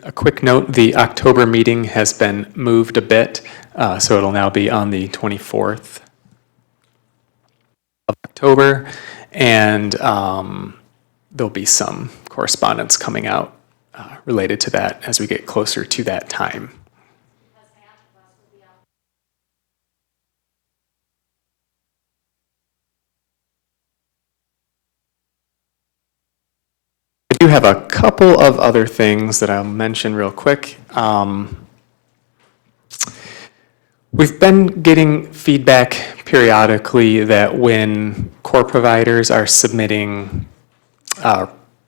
A quick note, the October meeting has been moved a bit, so it'll now be on the 24th of October, and there'll be some correspondence coming out related to that as we get closer to that time. I do have a couple of other things that I'll mention real quick. We've been getting feedback periodically that when core providers are submitting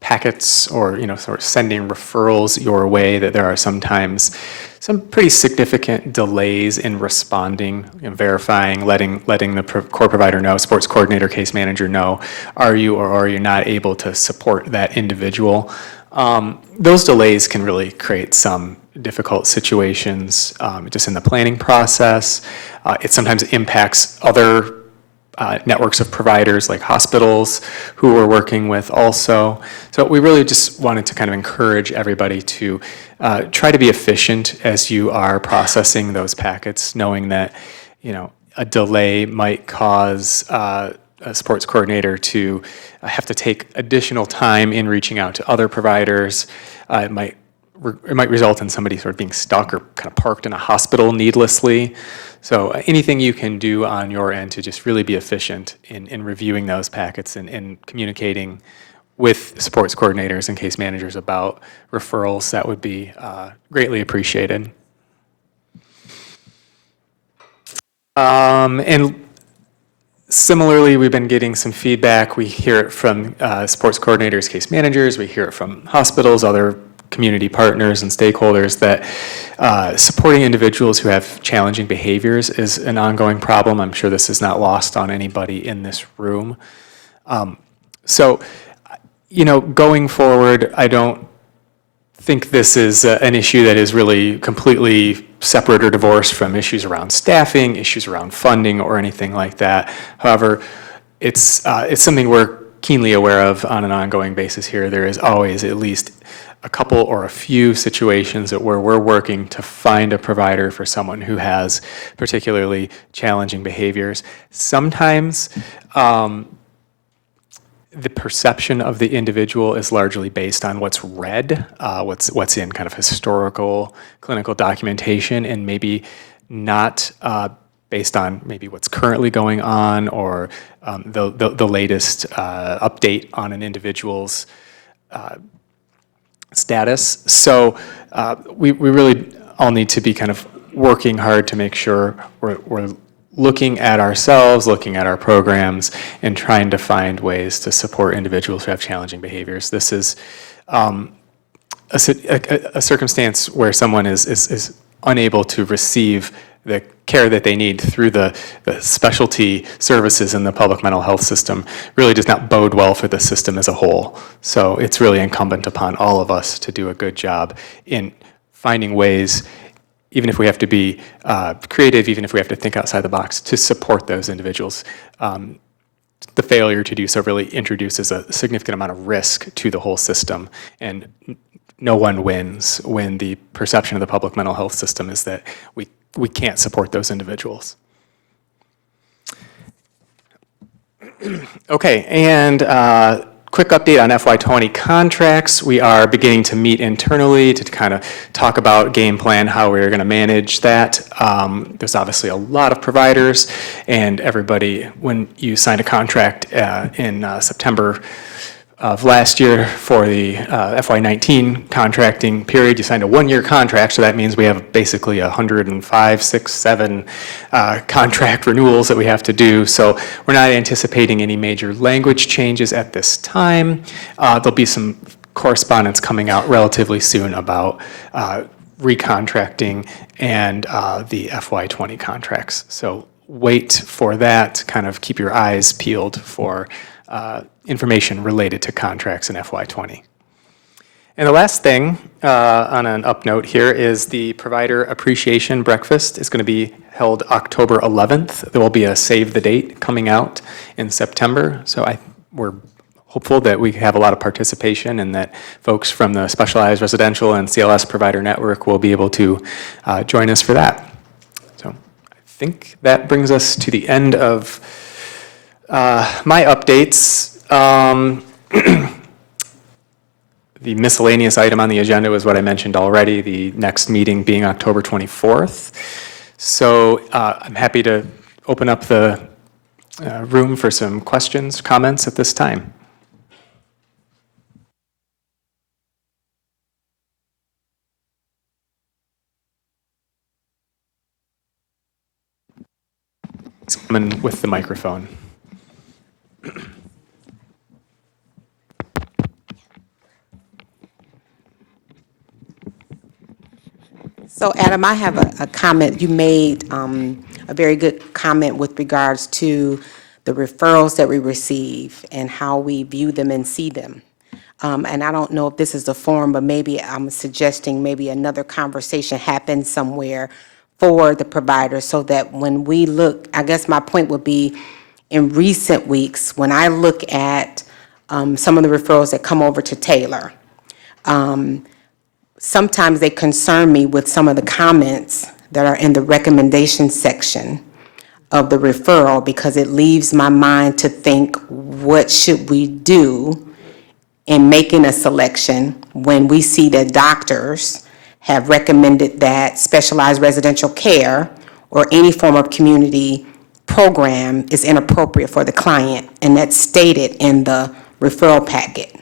packets or sort of sending referrals your way, that there are sometimes some pretty significant delays in responding, verifying, letting the core provider know, sports coordinator, case manager know, are you or are you not able to support that individual? Those delays can really create some difficult situations just in the planning process. It sometimes impacts other networks of providers like hospitals who we're working with also. So we really just wanted to kind of encourage everybody to try to be efficient as you are processing those packets, knowing that a delay might cause a sports coordinator to have to take additional time in reaching out to other providers. It might result in somebody sort of being stuck or kind of parked in a hospital needlessly. So anything you can do on your end to just really be efficient in reviewing those packets and communicating with supports coordinators and case managers about referrals, that would be greatly appreciated. And similarly, we've been getting some feedback. We hear it from sports coordinators, case managers. We hear it from hospitals, other community partners and stakeholders that supporting individuals who have challenging behaviors is an ongoing problem. I'm sure this is not lost on anybody in this room. So, you know, going forward, I don't think this is an issue that is really completely separate or divorced from issues around staffing, issues around funding, or anything like that. However, it's something we're keenly aware of on an ongoing basis here. There is always at least a couple or a few situations where we're working to find a provider for someone who has particularly challenging behaviors. Sometimes the perception of the individual is largely based on what's read, what's in kind of historical clinical documentation, and maybe not based on maybe what's currently going on or the latest update on an individual's status. So we really all need to be kind of working hard to make sure we're looking at ourselves, looking at our programs, and trying to find ways to support individuals who have challenging behaviors. This is a circumstance where someone is unable to receive the care that they need through the specialty services in the public mental health system really does not bode well for the system as a whole. So it's really incumbent upon all of us to do a good job in finding ways, even if we have to be creative, even if we have to think outside the box, to support those individuals. The failure to do so really introduces a significant amount of risk to the whole system, and no one wins when the perception of the public mental health system is that we can't support those individuals. Okay, and quick update on FY20 contracts. We are beginning to meet internally to kind of talk about game plan, how we're going to manage that. There's obviously a lot of providers, and everybody, when you signed a contract in September of last year for the FY19 contracting period, you signed a one-year contract, so that means we have basically 105, 6, 7 contract renewals that we have to do. So we're not anticipating any major language changes at this time. There'll be some correspondence coming out relatively soon about recontracting and the FY20 contracts. So wait for that, kind of keep your eyes peeled for information related to contracts in FY20. And the last thing on an up note here is the Provider Appreciation Breakfast is going to be held October 11th. There will be a save the date coming out in September. So we're hopeful that we have a lot of participation and that folks from the Specialized Residential and CLS Provider Network will be able to join us for that. So I think that brings us to the end of my updates. The miscellaneous item on the agenda was what I mentioned already, the next meeting being October 24th. So I'm happy to open up the room for some questions, comments at this time. It's coming with the microphone. So Adam, I have a comment. You made a very good comment with regards to the referrals that we receive and how we view them and see them. And I don't know if this is the forum, but maybe I'm suggesting maybe another conversation happens somewhere for the providers so that when we look, I guess my point would be in recent weeks, when I look at some of the referrals that come over to Taylor, sometimes they concern me with some of the comments that are in the recommendation section of the referral, because it leaves my mind to think, what should we do in making a selection when we see that doctors have recommended that specialized residential care or any form of community program is inappropriate for the client, and that's stated in the referral packet.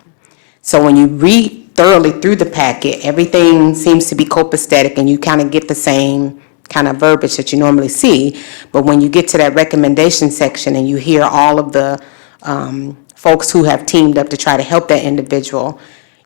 So when you read thoroughly through the packet, everything seems to be copacetic, and you kind of get the same kind of verbiage that you normally see. But when you get to that recommendation section and you hear all of the folks who have teamed up to try to help that individual,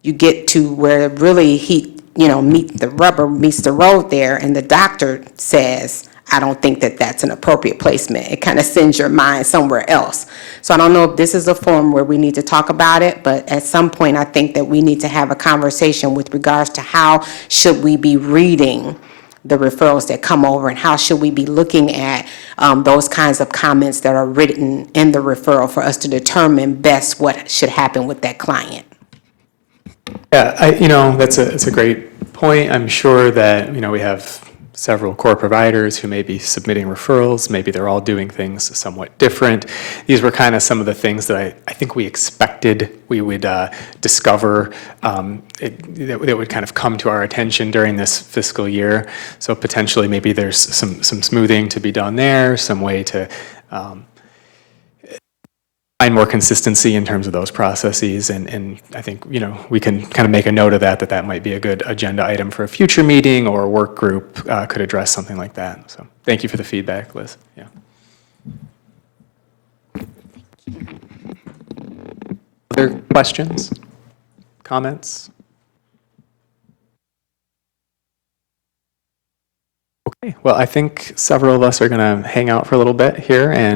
you get to where really the rubber meets the road there, and the doctor says, I don't think that that's an appropriate placement. It kind of sends your mind somewhere else. So I don't know if this is a forum where we need to talk about it, but at some point I think that we need to have a conversation with regards to how should we be reading the referrals that come over, and how should we be looking at those kinds of comments that are written in the referral for us to determine best what should happen with that client. Yeah, that's a great point. I'm sure that, we have several core providers who may be submitting referrals. Maybe they're all doing things somewhat different. These were kind of some of the things that I think we expected we would discover that would kind of come to our attention during this fiscal year. So potentially maybe there's some smoothing to be done there, some way to find more consistency in terms of those processes, and I think, we can kind of make a note of that might be a good agenda item for a future meeting, or a work group could address something like that. So thank you for the feedback, Liz. Yeah. Other questions, comments? Okay, well, I think several of us are going to hang out for a little bit here and